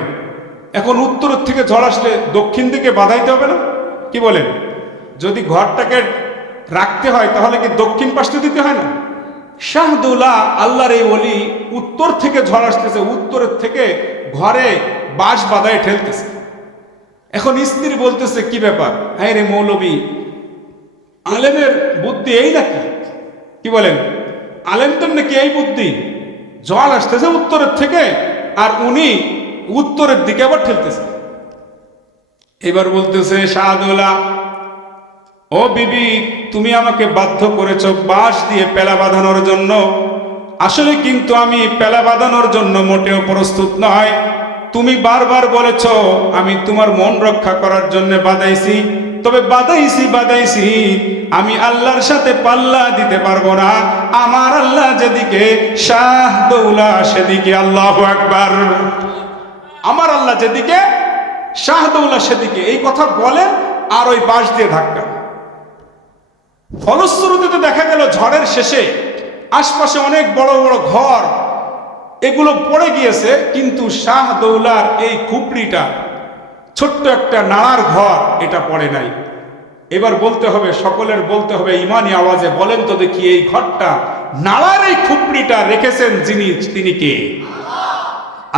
এখন উত্তরের থেকে ঝড় আসলে দক্ষিণ দিকে বাঁধাইতে হবে না? কি বলেন? যদি ঘরটাকে রাখতে হয় তাহলে কি দক্ষিণ পাশে দিতে হয় না? শাহদৌলা আল্লাহর এই ওলি, উত্তর থেকে ঝড় আসতেছে, উত্তরের থেকে ঘরে বাঁশ বাঁধায় ঠেলতেছে। এখন স্ত্রী বলতেছে, কি ব্যাপার? হ্যাঁ রে মৌলবী, আলেমের বুদ্ধি এই নাকি? কি বলেন? আলেমদের নাকি এই বুদ্ধি? ঝড় আসতেছে উত্তরের থেকে আর উনি উত্তরের দিকে আবার ঠেলতেছে। এবার বলতেছে শাহদৌলা, ও বিবি, তুমি আমাকে বাধ্য করেছ বাঁশ দিয়ে পেলা বাঁধানোর জন্য। আসলে কিন্তু আমি পেলা বাঁধানোর জন্য মোটেও প্রস্তুত নয়। তুমি বারবার বলেছ আমি তোমার মন রক্ষা করার জন্য বাঁধাইছি, তবে বাঁধাইছি আমি আল্লাহর সাথে পাল্লা দিতে পারবো না। আমার আল্লাহ যেদিকে, শাহদৌলা সেদিকে। আল্লাহু আকবার। আমার আল্লাহ যেদিকে, শাহদৌলা সেদিকে। এই কথা বলে আর ওই বাঁশ দিয়ে ধাক্কা। ফলশ্রুতিতে দেখা গেল ঝড়ের শেষে আশপাশে অনেক বড় বড় ঘর এগুলো পড়ে গিয়েছে, কিন্তু শাহদৌলার এই খুপড়িটা, ছোট্ট একটা নাড়ার ঘর, এটা পড়ে নাই। এবার বলতে হবে, সকলের বলতে হবে ইমানি আওয়াজে, বলেন তো দেখি, এই ঘরটা, নাড়ার এই খুপড়িটা রেখেছেন যিনি, তিনি কে?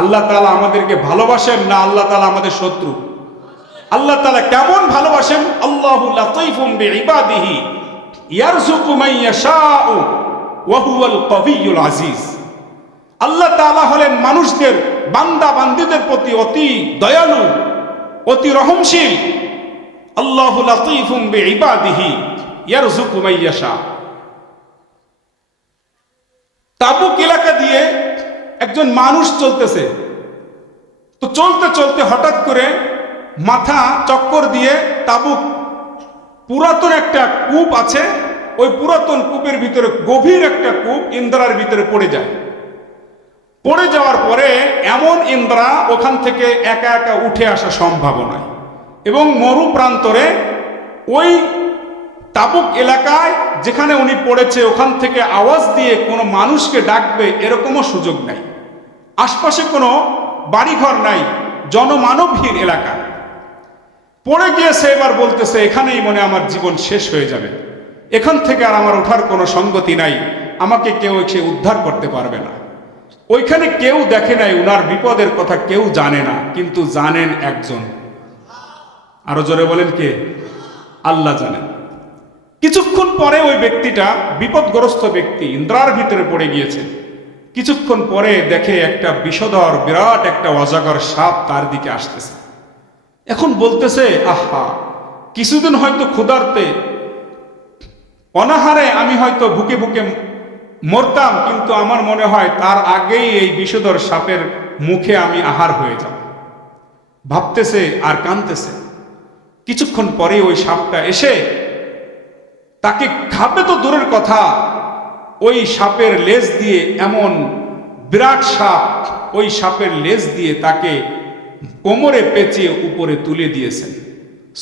আল্লাহ তাআলা আমাদেরকে ভালোবাসেন না আল্লাহ তাআলা আমাদের শত্রু? আল্লাহ তাআলা কেমন ভালোবাসেন? আল্লাহু লাতীফুম বিইবাদিহি ইয়ারযুকু মান ইয়াশাউ ওয়া হুয়াল কবিয়্যুল আজিজ। আল্লাহ তাআলা হলেন মানুষদের, বান্দা বান্দীদের প্রতি অতি দয়ালু, অতি রহমশীল। আল্লাহু লাতীফুম বিইবাদিহি ইয়ারযুকু মান ইয়াশা। তাবুক এলাকা দিয়ে একজন মানুষ চলতেছে। তো চলতে চলতে হঠাৎ করে মাথা চক্কর দিয়ে তাবুক, পুরাতন একটা কূপ আছে, ওই পুরাতন কূপের ভিতরে, গভীর একটা কূপ, ইন্দ্রার ভিতরে পড়ে যায়। পড়ে যাওয়ার পরে এমন ইন্দ্রা, ওখান থেকে একা একা উঠে আসা সম্ভব নয়। এবং মরু প্রান্তরে ওই তাবুক এলাকায় যেখানে উনি পড়েছে, ওখান থেকে আওয়াজ দিয়ে কোনো মানুষকে ডাকবে এরকমও সুযোগ নাই। আশপাশে কোনো বাড়িঘর নাই, জনমানবহীন এলাকা। পড়ে গিয়েছে। এবার বলতেছে, এখানেই মনে আমার জীবন শেষ হয়ে যাবে, এখান থেকে আর আমার ওঠার কোনো সঙ্গতি নাই, আমাকে কেউ এসে উদ্ধার করতে পারবে না। ওইখানে কেউ দেখে নাই, উনার বিপদের কথা কেউ জানে না, কিন্তু জানেন একজন। আরো জোরে বলেন কে? আল্লাহ জানেন। কিছুক্ষণ পরে ওই ব্যক্তিটা, বিপদগ্রস্ত ব্যক্তি, ইন্দ্রার ভিতরে পড়ে গিয়েছে। কিছুক্ষণ পরে দেখে একটা বিষধর, বিরাট একটা অজগর সাপ তার দিকে আসতেছে। এখন বলতেছে, আহা, কিছুদিন হয়তো ক্ষুধার্তে অনাহারে আমি হয়তো ভুকে ভুকে মরতাম, কিন্তু আমার মনে হয় তার আগেই এই বিষধর সাপের মুখে আমি আহার হয়ে যাব। ভাবতেছে আর কাঁদতেছে। কিছুক্ষণ পরে ওই সাপটা এসে তাকে খাবে তো দূরের কথা, ওই সাপের লেজ দিয়ে, এমন বিরাট সাপ, ওই সাপের লেজ দিয়ে তাকে কোমরে পেঁচিয়ে উপরে তুলে দিয়েছেন।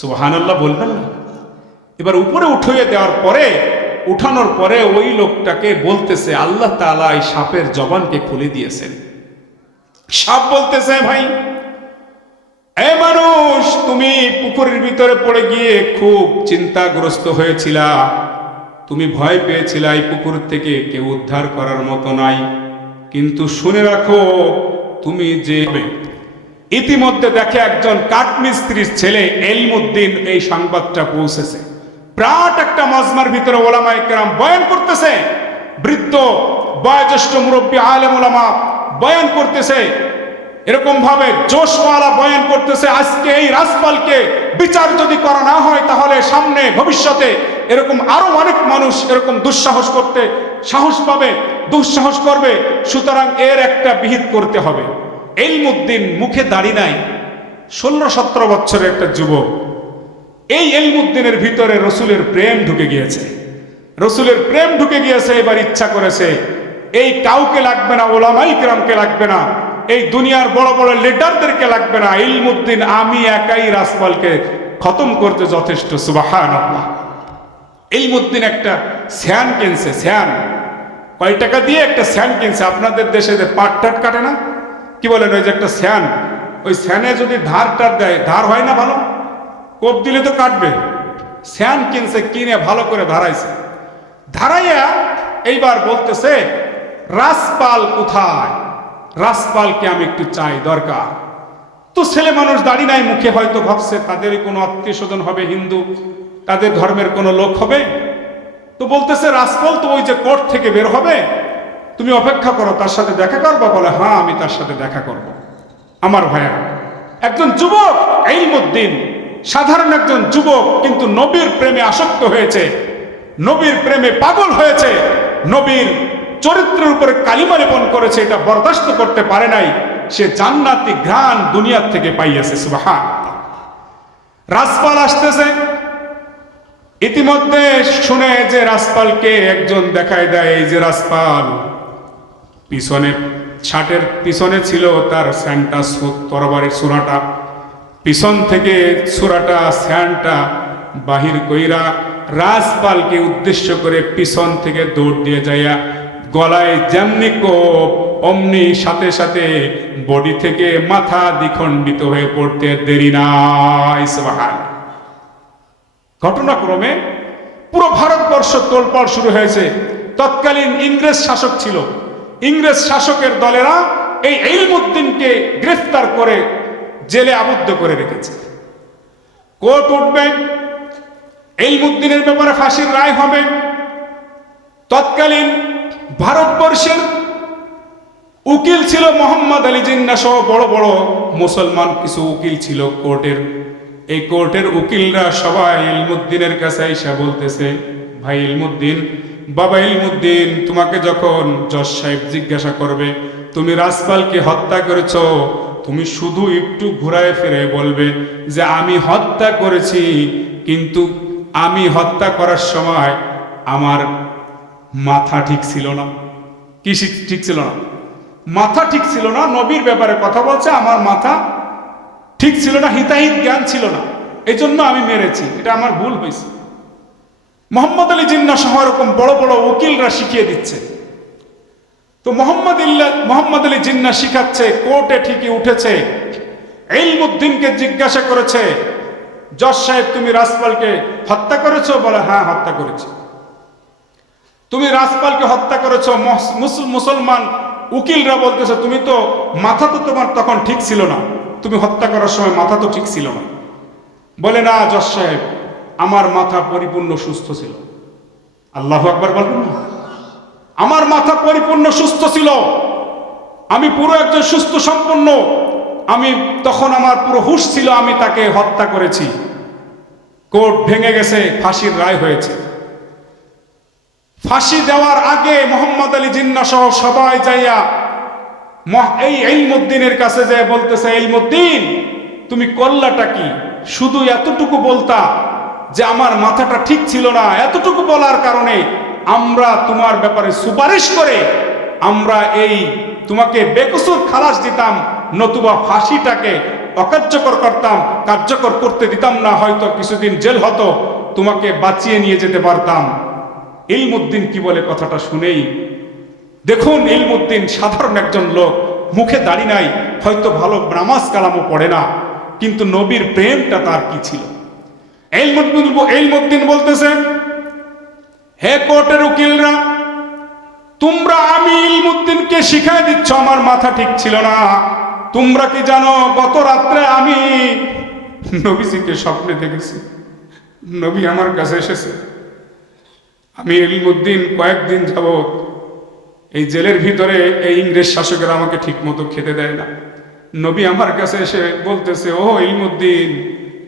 সুবহানাল্লাহ বলবেন না? এবার উপরে উঠিয়ে দেওয়ার পরে, উঠানোর পরে ওই লোকটাকে বলতেছে, আল্লাহ তাআলা এই সাপের জবানকে খুলে দিয়েছেন। সাপ বলতেছে, ভাই, এ মানুষ, তুমি পুকুরের ভিতরে পড়ে গিয়ে খুব চিন্তাগ্রস্ত হয়েছিলা, তুমি ভয় পেয়েছিলা, এই পুকুর থেকে কেউ উদ্ধার করার মতো নাই, কিন্তু শুনে রাখো, তুমি যে ইতিমধ্যে দেখে একজন কাঠমিস্ত্রির ছেলে এলমুদ্দিন এই সংবাদটা পৌঁছেছে। বিরাট একটা মজমার ভিতরে ওলামায়ে কেরাম বয়ান করতেছে। বৃদ্ধ বয়োজ্যেষ্ঠ মুরব্বী আলেম ওলামা বয়ান করতেছে, এরকম ভাবে জোশওয়ালা বয়ান করতেছে, আজকে এই রাজপালকে বিচার যদি করা না হয় তাহলে সামনে ভবিষ্যতে এরকম আরো অনেক মানুষ এরকম দুঃসাহস করতে সাহস পাবে, দুঃসাহস করবে। সুতরাং এর একটা বিহিত করতে হবে। ইলমুদ্দিন মুখে দাড়ি নাই, 16-17 বছরের একটা যুবক। এই ইলমুদ্দিনের ভিতরে রসুলের প্রেম ঢুকে গিয়েছে, রসুলের প্রেম ঢুকে গিয়েছে। এবার ইচ্ছা করেছে এই কাউকে লাগবে না, ওলামাই কেরামকে লাগবে না, এই দুনিয়ার বড় বড় লিডারদেরকে লাগবে না, ইলমুদ্দিন আমি একাই রাজপালকে খতম করতে যথেষ্ট। সুবহানাল্লাহ। ইলমুদ্দিন একটা স্যান কিনছে, স্যান। কয় টাকা দিয়ে একটা স্যান কিনছে? আপনাদের দেশে যে পাট টাট কাটে না, কি বলেন, ওই যে একটা স্যান, ওই স্যানে যদি ধার টার দেয়, ধার হয় না ভালো, কোপ দিলে তো কাটবে। স্যান কিনছে, কিনে ভালো করে ধারাইছে, ধারাইয়া এইবার বলতেছে রাজপাল কোথায়, রাজপালকে আমি একটু চাই, দরকার। তো ছেলে মানুষ দাড়ি নাই মুখে, হয়তো ভাবছে তাদেরই কোনো আত্মীয় স্বজন হবে, হিন্দু, তাদের ধর্মের কোনো লোক হবে। তো বলতেছে রাজপাল তো ওই যে কোর্ট থেকে বের হবে, তুমি অপেক্ষা করো, তার সাথে দেখা করবো। বলে হ্যাঁ, আমি তার সাথে দেখা করব। আমার ভাইয়া, একজন যুবক ইলমুদ্দিন, সাধারণ একজন যুবক, কিন্তু নবীর প্রেমে আসক্ত হয়েছে, নবীর প্রেমে পাগল হয়েছে, নবীর চরিত্রের উপরে কালিমা লেপন করেছে, এটা বরদাস্ত করতে পারে নাই। সে জান্নাতি ঘ্রাণ দুনিয়ার থেকে পাইয়াছে। সুবহানাল্লাহ। রাজপাল আসতেছে, ইতিমধ্যে শুনে যে রাজপালকে একজন দেখায় দেয়, এই যে রাজপাল, পিছনে শার্টের পিছনে ছিল তার স্যান্টা তরবারির সুরাটা, পিছন থেকে সুরাটা স্যান্টা বাহির কইরা রাজপালকে উদ্দেশ্য করে পিছন থেকে দৌড় দিয়ে যাইয়া গলায় যেমনি কোপ, অমনি সাথে সাথে বডি থেকে মাথা দ্বিখণ্ডিত হয়ে পড়তে দেরি নাই। সুবহানাল্লাহ। ঘটনাক্রমে পুরো ভারতবর্ষ তোলপাড় শুরু হয়েছে। তৎকালীন ইংরেজ শাসক ছিল, ইংরেজ শাসকের দলেরা এই ইলমুদ্দিনকে গ্রেফতার করে জেলে আবদ্ধ করে রেখেছে। কোর্ট উঠবে, ইলমুদ্দিনের ব্যাপারে ফাঁসির রায় হবে। তৎকালীন ভারতবর্ষের উকিল ছিল মোহাম্মদ আলী জিন্নাহ সহ বড় বড় মুসলমান কিছু উকিল ছিল কোর্টের। এই কোর্টের উকিলরা সবাই ইলমুদ্দিনের কাছে এসে বলতেছে, ভাই ইলমুদ্দিন, বাবা ইলমুদ্দিন, তোমাকে যখন জজ সাহেব জিজ্ঞাসা করবে তুমি রাজপালকে হত্যা করেছ, তুমি শুধু একটু ঘুরায় ফিরে বলবে যে আমি হত্যা করেছি, কিন্তু আমি হত্যা করার সময় আমার মাথা ঠিক ছিল না। কি ঠিক ছিল না? মাথা ঠিক ছিল না। নবীর ব্যাপারে কথা বলছে, আমার মাথা ঠিক ছিল না, হিতাহিত জ্ঞান ছিল না, এই জন্য আমি মেরেছি, এটা আমার ভুল হয়েছে। মোহাম্মদ আলী জিন্নাহ সহ এরকম বড় বড় উকিলরা শিখিয়ে দিচ্ছে। তো মোহাম্মদ আলী জিন্নাহ শিখাচ্ছে, কোর্টে ঠিকই উঠেছে, ইলমুদ্দিনকে জিজ্ঞাসা করেছে, জজ সাহেব তুমি রাজপালকে হত্যা করেছো? বলে হ্যাঁ, হত্যা করেছি। তুমি রাজপালকে হত্যা করেছো। মুসলমান উকিলরা বলতেছে তুমি তো মাথা তো তোমার তখন ঠিক ছিল না, তুমি হত্যা করার সময় মাথা তো ঠিক ছিল না। বলে না জজ সাহেব, আমার মাথা পরিপূর্ণ সুস্থ ছিল। আল্লাহু আকবার বলবেন না? আমার মাথা পরিপূর্ণ সুস্থ ছিল, আমি পুরো একজন সুস্থ সম্পন্ন, আমি তখন আমার পুরো হুঁশ ছিল, আমি তাকে হত্যা করেছি। কোর্ট ভেঙে গেছে, ফাঁসির রায় হয়েছে। ফাঁসি দেওয়ার আগে মোহাম্মদ আলী জিন্নাহ সহ সবাই যাইয়া এই ইলমুদ্দিনের কাছে যায় বলতেছে, ইলমুদ্দিন তুমি করলাটা কি? শুধু এতটুকু বলতা যে আমার মাথাটা ঠিক ছিল না, এতটুকু বলার কারণে আমরা তোমার ব্যাপারে সুপারিশ করে আমরা এই তোমাকে বেকসুর খালাস দিতাম, নতুবা ফাঁসিটাকে অকার্যকর করতাম, কার্যকর করতে দিতাম না, হয়তো কিছুদিন জেল হতো, তোমাকে বাঁচিয়ে নিয়ে যেতে পারতাম। ইলমুদ্দিন কি বলে কথাটা শুনেই দেখুন, ইলমুদ্দিন সাধারণ একজন লোক, মুখে দাড়ি নাই, হয়তো ভালো নামাজ কালামও পড়ে না, কিন্তু নবীর প্রেমটা তার কি ছিল। ইলমুদ্দিন বলতেছে, হে কোর্টের উকিলরা, তোমরা আমি ইলমুদ্দিনকে শিখাই দিচ্ছ আমার মাথা ঠিক ছিল না। তোমরা কি জানো গত রাত্রে আমি নবীজিকে স্বপ্নে দেখেছি, নবী আমার কাছে এসেছে। আমি ইলমুদ্দিন কয়েকদিন যাবত এই জেলের ভিতরে এই ইংরেজ শাসকেরা আমাকে ঠিক মতো খেতে দেয় না। নবী আমার কাছে এসে বলতেছে, ও ইলমুদ্দিন,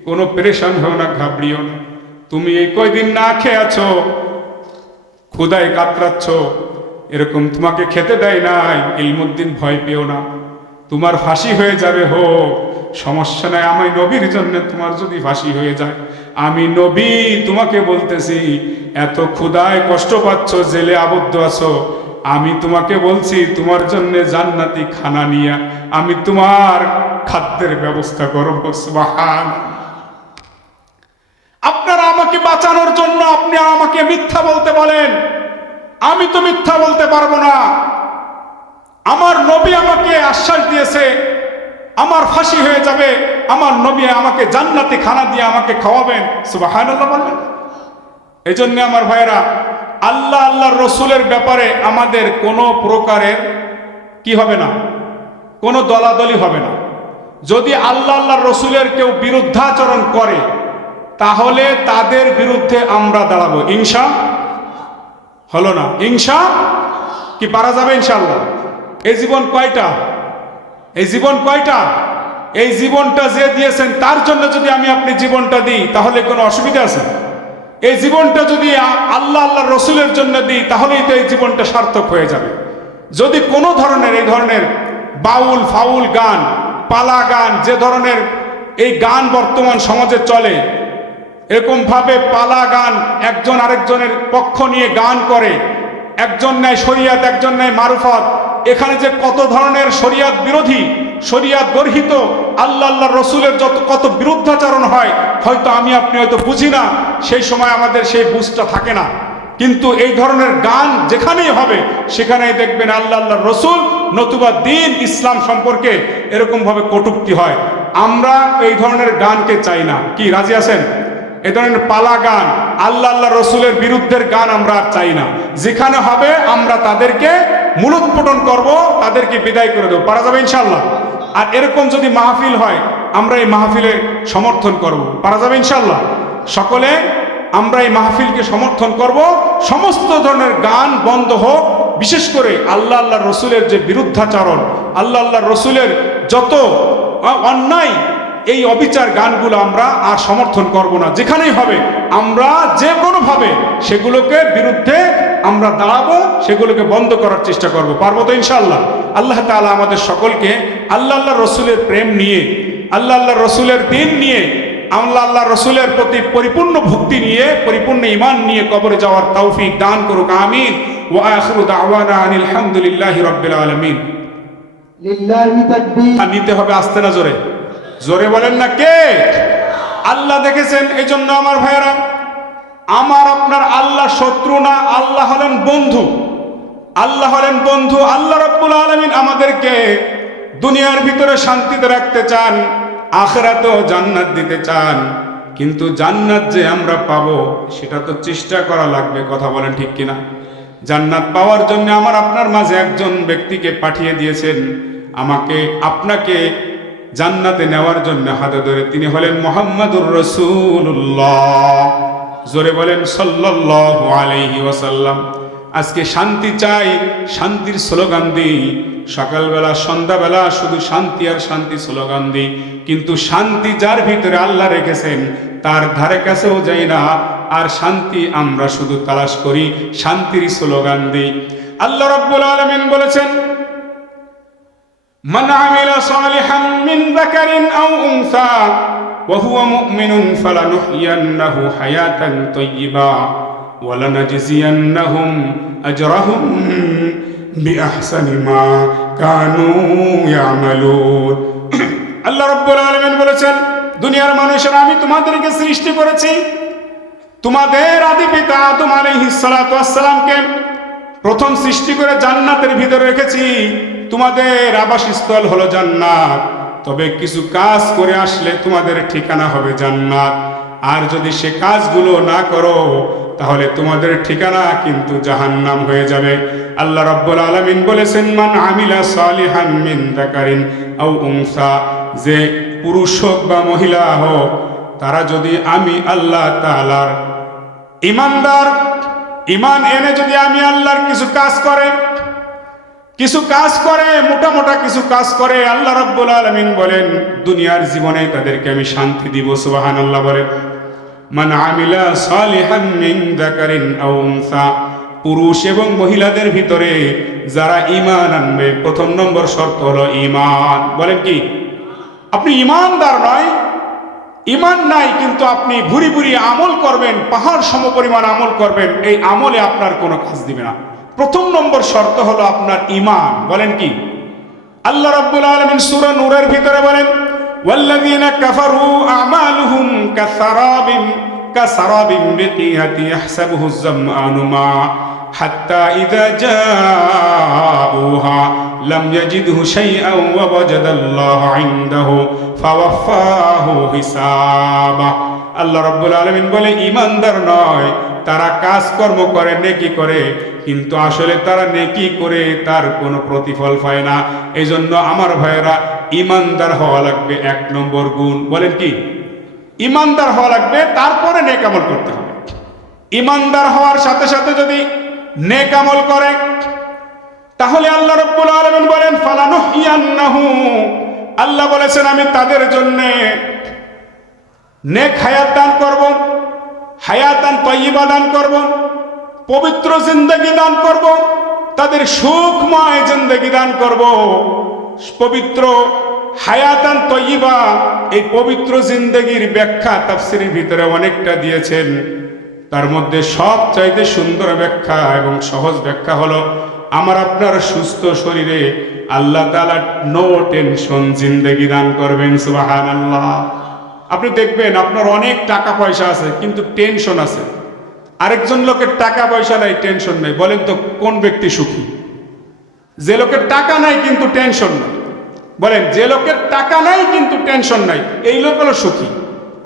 কোনো পেরেশান হও না, ঘাবড়িও না, তুমি এই কয়দিন না খেয়ে আছো, ক্ষুধায় কাতরাচ্ছ, এরকম তোমাকে খেতে দেয় নাই, ইলমুদ্দিন ভয় পেও না, তোমার ফাঁসি হয়ে যাবে, হোক সমস্যা নাই, আমি নবীর জন্য তোমার যদি ফাঁসি হয়ে যায়, আমি নবী তোমাকে বলতেছি, এত ক্ষুধায় কষ্ট পাচ্ছ, জেলে আবদ্ধ আছো, আমি তোমাকে বলছি তোমার জন্য জান্নাতি খানা নিয়ে আমি তোমার খাদ্যের ব্যবস্থা করব। সুবহানাল্লাহ। আপনারা আমাকে বাঁচানোর জন্য আপনি আমাকে মিথ্যা বলতে বলেন, আমি তো মিথ্যা বলতে পারবো না। আমার নবী আমাকে আশ্বাস দিয়েছে আমার ফাঁসি হয়ে যাবে, আমার নবী আমাকে জান্নাতি খানা দিয়ে আমাকে খাওয়াবেন। সুবহানাল্লাহ বলবেন। এই জন্য আমার ভাইয়েরা, আল্লাহ আল্লাহর রসুলের ব্যাপারে আমাদের কোনো প্রকারের কি হবে না, কোনো দলাদলি হবে না। যদি আল্লাহ আল্লাহর রসুলের কেউ বিরুদ্ধাচরণ করে তাহলে তাদের বিরুদ্ধে আমরা দাঁড়াবো। ইনশা হলো না? ইনশা কি পারা যাবে? ইনশাআল্লাহ। এই জীবন কয়টা? এই জীবন কয়টা? এই জীবনটা যে দিয়েছেন তার জন্য যদি আমি আপনি জীবনটা দিই তাহলে কোনো অসুবিধা আছে? এই জীবনটা যদি আল্লাহ আল্লাহ রসুলের জন্য দিই তাহলেই তো এই জীবনটা সার্থক হয়ে যাবে। যদি কোনো ধরনের এই ধরনের বাউল ফাউল গান, পালা গান, যে ধরনের এই গান বর্তমান সমাজে চলে, এরকম ভাবে পালা গান, একজন আরেকজনের পক্ষ নিয়ে গান করে, একজন নেয় শরিয়াত, একজন নেয় মারুফাত, এখানে যে কত ধরনের শরিয়াত বিরোধী, শরিয়াত গর্হিত, আল্লাহ আল্লাহ রসুলের কত বিরুদ্ধাচরণ হয়, হয়তো আমি আপনি হয়তো বুঝি না, সেই সময় আমাদের সেই বুঝটা থাকে না। কিন্তু এই ধরনের গান যেখানেই হবে সেখানেই দেখবেন আল্লাহ আল্লাহ রসুল নতুবা দিন ইসলাম সম্পর্কে এরকম ভাবে কটূক্তি হয়। আমরা এই ধরনের গানকে চাই না। কি রাজি আছেন? এই ধরনের পালা গান, আল্লাহ আল্লাহ রসুলের বিরুদ্ধের গান আমরা আর চাই না। যেখানে হবে আমরা তাদেরকে মূলোৎপাটন করব, তাদেরকে বিদায় করে দেবো। পারা যাবে ইনশাল্লাহ? আর এরকম যদি মাহফিল হয় আমরা এই মাহফিলে সমর্থন করব। পারা যাবে ইনশাল্লাহ? সকলে আমরা এই মাহফিলকে সমর্থন করব। সমস্ত ধরনের গান বন্ধ হোক, বিশেষ করে আল্লাহ আল্লাহ রসুলের যে বিরুদ্ধাচরণ, আল্লাহ আল্লাহ রসুলের যত অন্যায়, এই অবিচার গানগুলো আমরা আর সমর্থন করব না। যেখানেই হবে আমরা যে কোনোভাবে সেগুলোকে বিরুদ্ধে আমরা দাঁড়াবো, সেগুলোকে বন্ধ করার চেষ্টা করব। পারবো তো ইনশাআল্লাহ? আল্লাহ তাআলা আমাদের সকলকে আল্লাহ আল্লাহ রসুলের প্রেম নিয়ে, আল্লাহ আল্লাহ রসুলের দিন নিয়ে, আল্লাহ আল্লাহ রসুলের প্রতি পরিপূর্ণ ভক্তি নিয়ে, পরিপূর্ণ ঈমান নিয়ে কবরে যাওয়ার তৌফিক দান করুক। আমিন। ওয়া আখিরু দাওয়ানা আনিল হামদুলিল্লাহি রাব্বিল আলামিন। লিল্লাহি তাকবীর। নিতে হবে আস্তে না জোরে? জোরে বলেন না কে? আল্লাহ দেখেছেন। এই জন্য আমার ভাইয়েরা, আমার আপনার আল্লাহ শত্রু না, আল্লাহ হলেন বন্ধু। আল্লাহ হলেন বন্ধু। আল্লাহ রাব্বুল আলামিন আমাদেরকে দুনিয়ার ভিতরে শান্তিতে রাখতে চান, আখিরাতেও জান্নাত দিতে চান। কিন্তু জান্নাত যে আমরা পাবো সেটা তো চেষ্টা করা লাগবে। কথা বলেন ঠিক কিনা? জান্নাত পাওয়ার জন্য আমার আপনার মাঝে একজন ব্যক্তিকে পাঠিয়ে দিয়েছেন, আমাকে আপনাকে জান্নাতে নেওয়ার জন্য হাতে ধরে। তিনি হলেন মুহাম্মাদুর রাসূলুল্লাহ। জোরে বলেন সাল্লাল্লাহু আলাইহি ওয়াসাল্লাম। আজকে শান্তি চাই, শান্তির স্লোগান দিই। সকালবেলা সন্ধ্যাবেলা শুধু শান্তি আর শান্তি স্লোগান দিই, কিন্তু শান্তি যার ভিতরে আল্লাহ রেখেছেন তার ধারে কাছেও যাই না। আর শান্তি আমরা শুধু তালাশ করি, শান্তির স্লোগান দিই। আল্লাহ রাব্বুল আলামিন বলেছেন, মান আমিলা সালিহান মিন যাকারিন আও উনসা ওয়া হুয়া মুমিনুন ফালানুহইয়ান্নাহু হায়াতান তাইয়্যিবা ওয়া লানাজজিয়ান্নাহুম আজরাহুম বিআহসানি মা কানু ইয়ামালুন। আল্লাহ রাব্বুল আলামিন বলেছেন, দুনিয়ার মানুষেরা আমি তোমাদেরকে সৃষ্টি করেছি, তোমাদের আদি পিতা আদম আলাইহিস সালাতু ওয়াস সালামকে প্রথম সৃষ্টি করে জান্নাতের ভিতরে রেখেছি। তোমাদের আবাসস্থল হলো জান্নাত, তবে কিছু কাজ করে আসলে তোমাদের ঠিকানা হবে জান্নাত। আর যদি সে কাজগুলো না করো তাহলে তোমাদের ঠিকানা কিন্তু জাহান্নাম হয়ে যাবে। আল্লাহ রাব্বুল আলামিন বলেছেন, মান আমিলা সালিহান মিন যাকারিন আও উনসা, যে পুরুষ হোক বা মহিলা হোক, তারা যদি আমি আল্লাহ তাআলার ইমানদার, ইমান এনে যদি আমি আল্লাহর কিছু কাজ করে, কিছু কাজ করে, মোটা মোটা কিছু কাজ করে, আল্লাহ রাব্বুল আলামিন বলেন দুনিয়ার জীবনে তাদেরকে আমি শান্তি দিব। সুবহানাল্লাহ বলেন। মান আমিলা সালিহান মিন যাকারিন আও উনসা, পুরুষ এবং মহিলাদের ভিতরে যারা ঈমান আনবে, প্রথম নম্বর শর্ত হলো ঈমান। বলেন কি? আপনি ঈমানদার নয়, ঈমান নাই, কিন্তু আপনি ভুরি ভুরি আমল করবেন, পাহাড় সমপরিমাণ আমল করবেন, এই আমলে আপনার কোনো কাজ দিবে না। প্রথম নম্বর শর্ত হলো আপনার ঈমান। বলেন কি? আল্লাহ রাব্বুল আলামিন সূরা নূরের ভিতরে বলেন ওয়াল্লাযীনা কাফারু আমালুহুম কাসারাবিন বিকিয়াতি ইয়াহসাবুহু আয-যামআনু মা হাত্তা ইযা জাউহা লাম ইয়াজিদহু শাইআন ওয়া ওয়াজাদাল্লাহু ইনদাহু ফাওয়াফাহু হিসাবা। আল্লাহ রাব্বুল আলামিন বলে ঈমানদার নয়, তারা কাজকর্ম করে, নেকি করে, কিন্তু আসলে তারা নেকি করে তার কোনো প্রতিফল পায় না। এই জন্য আমার ভাইয়েরা, ঈমানদার হওয়া লাগবে, এক নম্বর গুণ। বলেন কি? ঈমানদার হওয়া লাগবে, তারপরে নেক আমল করতে হবে। ঈমানদার হওয়ার সাথে সাথে যদি নেক আমল করে, তাহলে আল্লাহ রাব্বুল আলামিন বলেন ফালানুহইয়ান্নাহু, আল্লাহ বলেছেন আমি তাদের জন্য নেক হায়াত দান করব, হায়াতান তাইয়্যিবা দান করব, পবিত্র জিন্দেগি দান করব, তাদের সুখময় জিন্দেগি দান করব। পবিত্র হায়াতান তাইয়্যিবা, এই পবিত্র জিন্দেগির ব্যাখ্যা তাফসীরের ভিতরে অনেকটা দিয়েছেন। তার মধ্যে সবচাইতে সুন্দর ব্যাখ্যা এবং সহজ ব্যাখ্যা হলো আমার আপনার সুস্থ শরীরে আল্লাহ তাআলা নো টেনশন জিন্দেগি দান করবেন। সুবহানাল্লাহ। আপনি দেখবেন আপনার অনেক টাকা পয়সা আছে কিন্তু টেনশন আছে, আরেকজন লোকের টাকা পয়সা নাই, টেনশন নাই। বলেন তো কোন ব্যক্তি সুখী? যে লোকের টাকা নাই কিন্তু টেনশন নাই। বলেন, যে লোকের টাকা নাই কিন্তু টেনশন নাই, এই লোক হলো সুখী।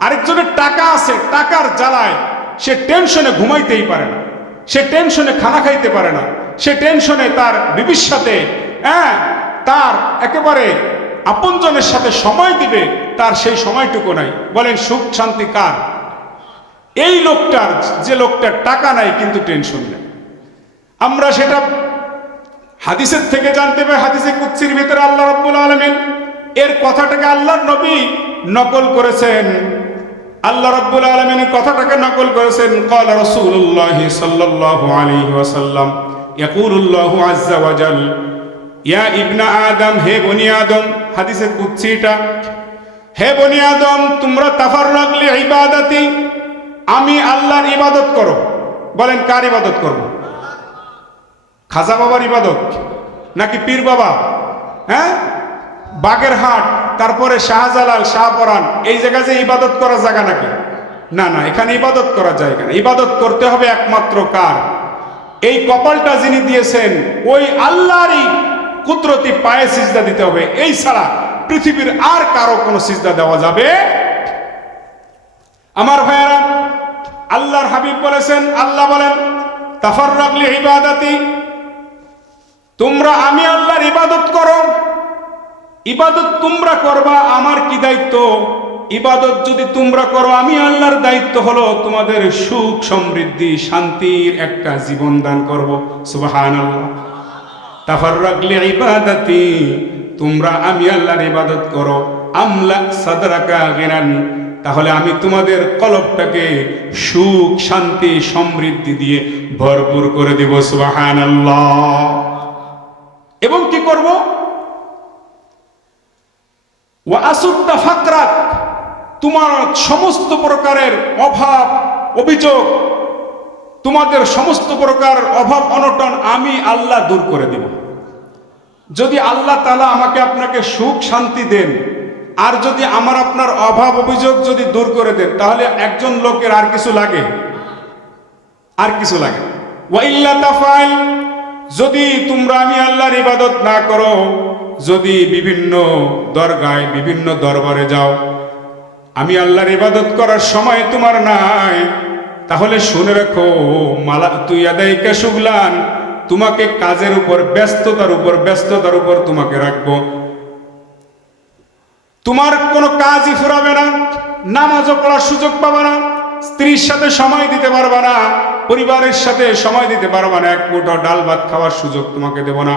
আরেকজনের টাকা আছে, টাকার জ্বালায় সে টেনশনে ঘুমাইতেই পারে না, সে টেনশনে খানা খাইতে পারে না, সে টেনশনে তার বিবির সাথে তার একেবারে আপনজনের সাথে সময় দিবে, তার সেই সময়টুকু নাই। বলেন সুখ শান্তি কার? এই লোকটার, যে লোকটার টাকা নাই কিন্তু টেনশন নেই। আমরা সেটা হাদিসের থেকে জানতে পাই। হাদিসে কুদসির ভিতরে আল্লাহ রাব্বুল আলামিন এর কথাটাকে আল্লাহর নবী নকল করেছেন। আল্লাহ রাব্বুল আলামিন এই কথাটাকে নকল করেছেন। ক্বালা রাসূলুল্লাহ সাল্লাল্লাহু আলাইহি ওয়াসাল্লাম ইয়াকুলুল্লাহু আযজা ওয়া জাল ইয়া ইবনা আদম, হে বনি আদম। হাদিসে কুদসি এটা, হে বনি আদম তোমরা তাফাররাক লি ইবাদাতি, আমি আল্লাহর ইবাদত করো। বলেন কার ইবাদত করব? খাজা বাবার ইবাদত নাকি পীর বাবা? বাগেরহাট, তারপরে শাহজালাল, শাহপরান, এই জায়গায় যে ইবাদত করার জায়গা নাকি? না না, এখানে ইবাদত করা যায় কেন? ইবাদত করতে হবে একমাত্র কার? এই কপালটা যিনি দিয়েছেন ওই আল্লাহরই কুদরতি পায়ে সিজদা দিতে হবে। এই ছাড়া পৃথিবীর আর কারো কোনো সিজদা দেওয়া যাবে। আমার ভাইয়েরা, আল্লাহর হাবিব বলেছেন, আল্লাহ বলেন তাফাররাক লি ইবাদাতি, তোমরা আমি আল্লাহর ইবাদত করো। ইবাদত তোমরা করবা, আমার কি দায়িত্ব? ইবাদত যদি তোমরা করো, আমি আল্লাহর দায়িত্ব হলো তোমাদের সুখ সমৃদ্ধি শান্তির একটা জীবন দান করব। সুবহানাল্লাহ। তাফাররাক লি ইবাদাতি, তোমরা আমি আল্লাহর ইবাদত করো। আমলা সাদরাকা গিনান, তাহলে আমি তোমাদের কলবটাকে সুখ শান্তি সমৃদ্ধি দিয়ে ভরপুর করে দেব। সুবহানাল্লাহ। এবং কি করব? ওয়া আসুদ্দা ফাকরাক, তোমার সমস্ত প্রকারের অভাব অভিযোগ, তোমাদের সমস্ত প্রকার অভাব অনটন আমি আল্লাহ দূর করে দেব। যদি আল্লাহ তাআলা আমাকে আপনাকে সুখ শান্তি দেন, আর যদি আমার আপনার অভাব অভিযোগ যদি দূর করে দেন, তাহলে একজন লোকের আর কিছু লাগে? আর কিছু লাগে? ওয়া ইল্লা তাফাল, যদি তোমরা আমি আল্লাহর ইবাদত না করো, যদি বিভিন্ন দরগায় বিভিন্ন দরবারে যাও, আমি আল্লাহর ইবাদত করার সময় তোমার নাই, তাহলে শুনে রাখো মালা তুই আদায়কা শুগলান, তোমাকে কাজের উপর ব্যস্ততার উপর তোমাকে রাখবো। তোমার কোনো কাজই ফুরাবে না, নামাজও পড়ার সুযোগ পাবে না, স্ত্রীর সাথে সময় দিতে পারবা না, পরিবারের সাথে সময় দিতে পারবা না, এক মুঠো ডাল ভাত খাওয়ার সুযোগ তোমাকে দেব না।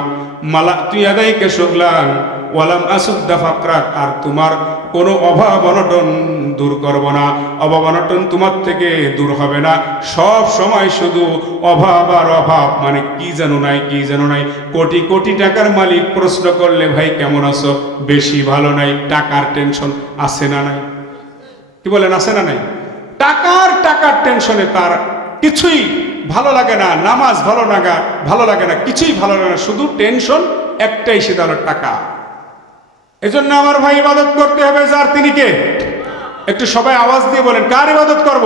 মালা তুই আদাইকে শুকলান ওয়ালাম আসুদ্দা ফাকরাক, আর তোমার কোনো অভাব অনটন দূর করব না, অভাব অনটন তোমার থেকে দূর হবে না। সব সময় শুধু অভাব আর অভাব, মানে কি যেন নাই, কি যেন নাই। কোটি কোটি টাকার মালিক প্রশ্ন করলে ভাই কেমন আছো, বেশি ভালো নাই। টাকার টেনশন আছে না নাই? কি বলেন, আছে না নাই? টাকার টেনশনে তার কিছুই ভালো লাগে না, নামাজ ভালো লাগে না, কিছুই ভালো লাগে না, শুধু টেনশন একটাই, সেটা হলো টাকা। এজন্য আমার ভাই ইবাদত করতে হবে যার, তিনি কে? একটু সবাই আওয়াজ দিয়ে বলেন, কার ইবাদত করব?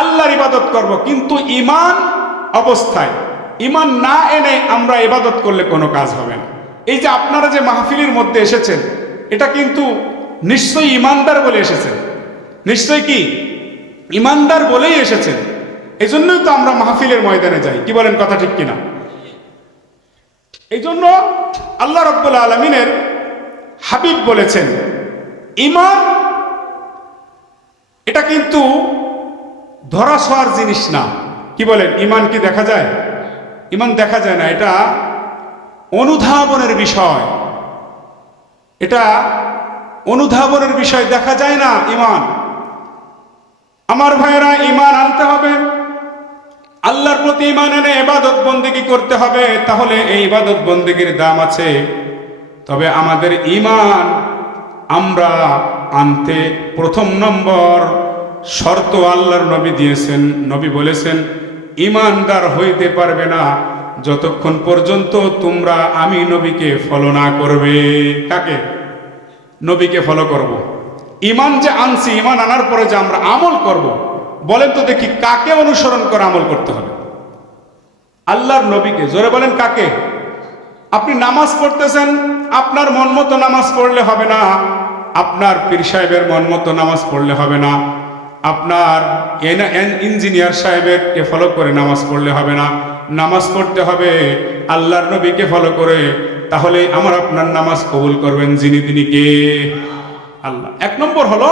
আল্লাহর ইবাদত করব। কিন্তু ঈমান অবস্থায়, ঈমান না এনে আমরা ইবাদত করলে কোনো কাজ হবে না। এই যে আপনারা যে মাহফিলের মধ্যে এসেছেন, এটা কিন্তু নিশ্চয়ই ঈমানদার বলে এসেছেন, নিশ্চয়ই কি ঈমানদার বলেই এসেছেন। এই জন্যই তো আমরা মাহফিলের ময়দানে যাই। কি বলেন, কথা ঠিক কিনা? এই জন্য আল্লাহ রাব্বুল আলামিনের হাবিব বলেছেন, ঈমান এটা কিন্তু ধরা ছোঁয়ার জিনিস না। কি বলেন, ঈমান কি দেখা যায়? ঈমান দেখা যায় না, এটা অনুধাবনের বিষয়, এটা অনুধাবনের বিষয়, দেখা যায় না ঈমান। আমার ভাইয়েরা, ঈমান আনতে হবে, আল্লাহর প্রতি ঈমান এনে ইবাদত বন্দেগী করতে হবে, তাহলে এই ইবাদত বন্দেগীর দাম আছে। তবে আমাদের ঈমান আমরা আনতে প্রথম নম্বর শর্ত আল্লাহর নবী দিয়েছেন। নবী বলেছেন, ঈমানদার হইতে পারবে না যতক্ষণ পর্যন্ত তোমরা আমি নবীকে ফলো না করবে। কাকে? নবীকে ফলো করব। ঈমান যে আনছি, ঈমান আনার পরে যে আমরা আমল করব, বলেন তো দেখি কাকে অনুসরণ করে আমল করতে হবে? আল্লাহর নবীকে। জোরে বলেন, কাকে? আপনি নামাজ পড়তেছেন, আপনার মন মতো নামাজ পড়লে হবে না, আপনার পীর সাহেবের মন মতো নামাজ পড়লে হবে না, আপনার ইঞ্জিনিয়ার সাহেবকে ফলো করে নামাজ পড়লে হবে না। নামাজ পড়তে হবে আল্লাহর নবীকে ফলো করে, তাহলে আমার আপনার নামাজ কবুল করবেন যিনি, তিনি কে? আল্লাহ। এক নম্বর হলো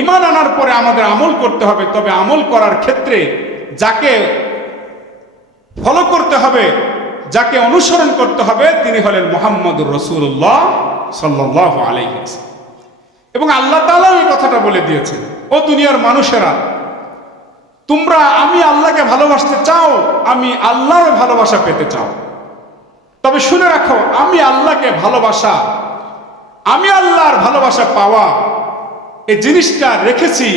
ঈমান আনার পরে আমাদের আমল করতে হবে। তবে আমল করার ক্ষেত্রে যাকে ফলো করতে হবে, যাকে অনুসরণ করতে হবে, তিনি হলেন মুহাম্মদুর রাসূলুল্লাহ সাল্লাল্লাহু আলাইহি ওয়াসাল্লাম। এবং আল্লাহ তাআলা এই কথাটা বলে দিয়েছেন, ও দুনিয়ার মানুষেরা, তোমরা আমি আল্লাহকে ভালোবাসতে চাও, আমি আল্লাহর ভালোবাসা পেতে চাও, তবে শুনে রাখো, আমি আল্লাহকে ভালোবাসা, আমি আল্লাহর ভালোবাসা পাওয়া, এই জিনিসটা রেখেছি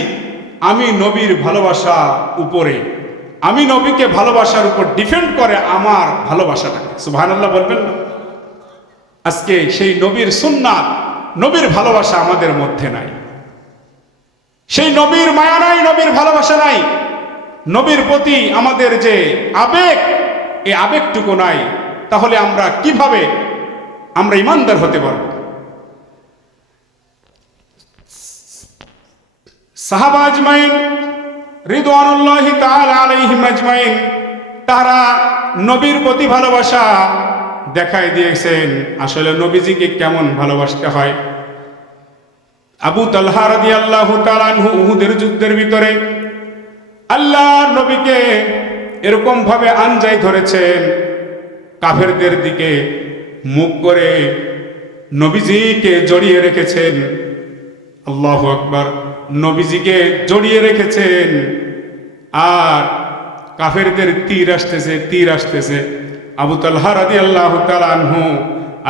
আমি নবীর ভালোবাসা উপরে। আমি নবীকে ভালোবাসার উপর ডিপেন্ড করে আমার ভালোবাসাটাকে। সুবহানাল্লাহ বলবেন না? আজকে সেই নবীর সুন্নাত, নবীর ভালোবাসা আমাদের মধ্যে নাই, সেই নবীর মায়া নাই, নবীর ভালোবাসা নাই, নবীর প্রতি আমাদের যে আবেগ, এই আবেগটুকু নাই। তাহলে আমরা কিভাবে আমরা ঈমানদার হতে পারব? সাহাবা আজমাইন রিদওয়ানুল্লাহি তাআলা আলাইহিম আজমাইন, তারা নবীর প্রতি ভালোবাসা দেখাই দিয়েছেন। আসলে নবীজিকে কেমন ভালোবাসতে হয়। আবু তালহা রাদিয়াল্লাহু তাআলা আনহু উহুদের যুদ্ধের ভিতরে আল্লাহর নবীকে এরকম ভাবে আনজাই ধরেছেন, কাফেরদের দিকে মুখ করে নবীজিকে জড়িয়ে রেখেছেন। আল্লাহু আকবার। নবীজিকে জড়িয়ে রেখেছেন, আর কাফেরদের তীর আসতেছে। আবু তালহা রাদিয়াল্লাহু তাআলা আনহু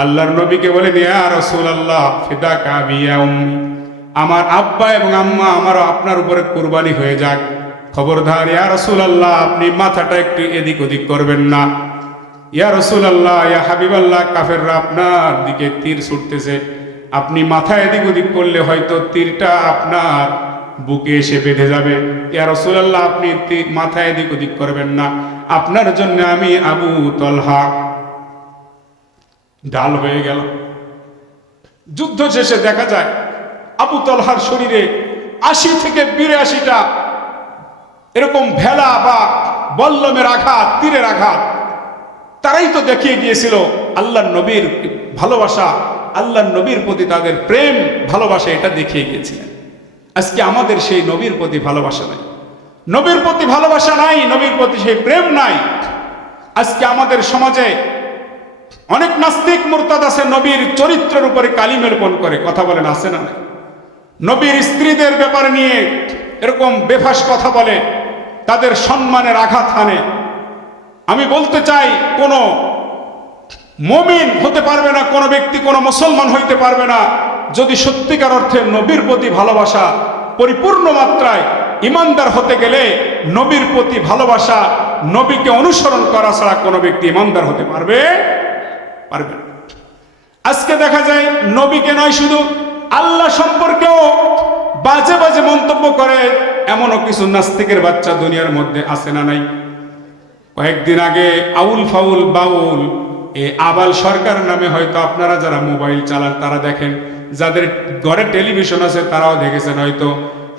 আল্লাহর নবীকে বলেন, ইয়া রাসূলুল্লাহ ফিদাকা আবি ইয়া উম্মি, আমার আব্বা এবং আম্মা আমারও আপনার উপরে কুরবানি হয়ে যাক, খবরদার ইয়া রাসূলুল্লাহ, আপনি মাথাটা একটু এদিক ওদিক করবেন না। ইয়া রাসূলুল্লাহ, ইয়া হাবিবাল্লাহ, কাফেররা আপনার দিকে তীর ছুটতেছে, আপনি মাথা এদিক ওদিক করলে হয়তো তীরটা আপনার বুকে এসে বেঁধে যাবে। ইয়া রাসূলুল্লাহ, আপনি মাথা এদিক ওদিক করবেন না, আপনার জন্য আমি আবু তালহা ঢাল হয়ে গেল। যুদ্ধ শেষে দেখা যায় আবু তালহার শরীরে 80 থেকে 82টা এরকম ভেলা বা বল্লমের আঘাত, তীরের আঘাত। তারাই তো দেখিয়ে গিয়েছিল আল্লাহর নবীর ভালোবাসা, আল্লাহর নবীর প্রতি তাদের প্রেম ভালোবাসা, এটা দেখিয়ে গিয়েছিলেন। আজকে আমাদের সেই নবীর প্রতি ভালোবাসা নাই। নবীর প্রতি ভালোবাসা নাই, নবীর প্রতি সেই প্রেম নাই। আজকে আমাদের সমাজে অনেক নাস্তিক মুরতাদ আছে, নবীর চরিত্রের উপরে কালিমা লেপন করে। কথা বলেন, আছে না নাই? নবীর স্ত্রীদের ব্যাপারে নিয়ে এরকম বেফাস কথা বলে, তাদের সম্মানের আঘাত হানে। আমি বলতে চাই, কোন মুমিন হতে পারবে না, কোন ব্যক্তি, কোন মুসলমান হইতে পারবে না যদি সত্যিকার অর্থে নবীর প্রতি ভালোবাসা পরিপূর্ণ মাত্রায়, ইমানদার হতে গেলে নবীর প্রতি ভালোবাসা, নবীকে অনুসরণ করা ছাড়া কোনো ব্যক্তি ইমানদার হতে পারবে না। আজকে দেখা যায় নবীকে নয়, শুধু আল্লাহ সম্পর্কেও বাজে বাজে মন্তব্য করে এমনও কিছু নাস্তিকের বাচ্চা দুনিয়ার মধ্যে আছে না নাই? কয়েকদিন আগে আউল ফাউল বাউল আবাল সরকার নামে, হয়তো আপনারা যারা মোবাইল চালান তারা দেখেন, যাদের ঘরে টেলিভিশন আছে তারাও দেখেছেন হয়তো,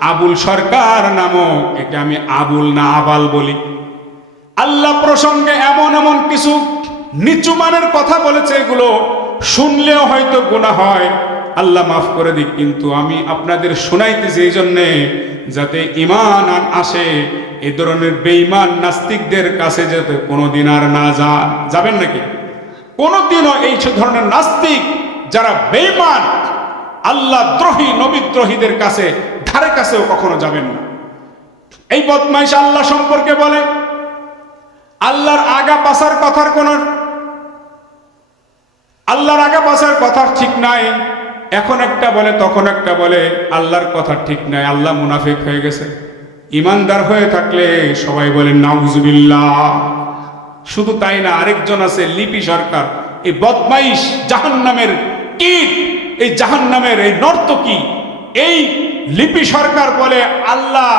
আবুল সরকার নামক, একে আমি আবুল না আবাল বলি, আল্লাহ প্রসঙ্গে এমন এমন কিছু নিচু মানের কথা বলেছে, এগুলো শুনলেও হয়তো গুনাহ হয়, আল্লাহ মাফ করে দিক। কিন্তু আমি আপনাদের শোনাইতেছি এই জন্যে যাতে ঈমান আসে, এই ধরনের বেঈমান নাস্তিকদের কাছে যাতে কোনোদিন আর না যাবেন নাকি? কোনোদিনও এই ধরনের নাস্তিক যারা বেঈমান, আল্লাহ দ্রোহী, নবীদ্রোহীদের কাছে ধারে কাছেও কখনো যাবেন না। এই বদমাইশ আল্লাহ সম্পর্কে বলে, আল্লাহর আগা পাছার কথার কোন, আল্লাহর আগা পাছার কথা ঠিক নাই, এখন একটা বলে তখন একটা বলে, আল্লাহর কথা ঠিক নাই, আল্লাহ মুনাফিক হয়ে গেছে। ইমানদার হয়ে থাকলে সবাই বলেন নাউজুবিল্লাহ। শুধু তাই না, আরেকজন আছে লিপি সরকার, এই বদমাইশ জাহান্নামের কীট, এই জাহান্নামের এই নর্তকী, এই লিপি সরকার বলে আল্লাহ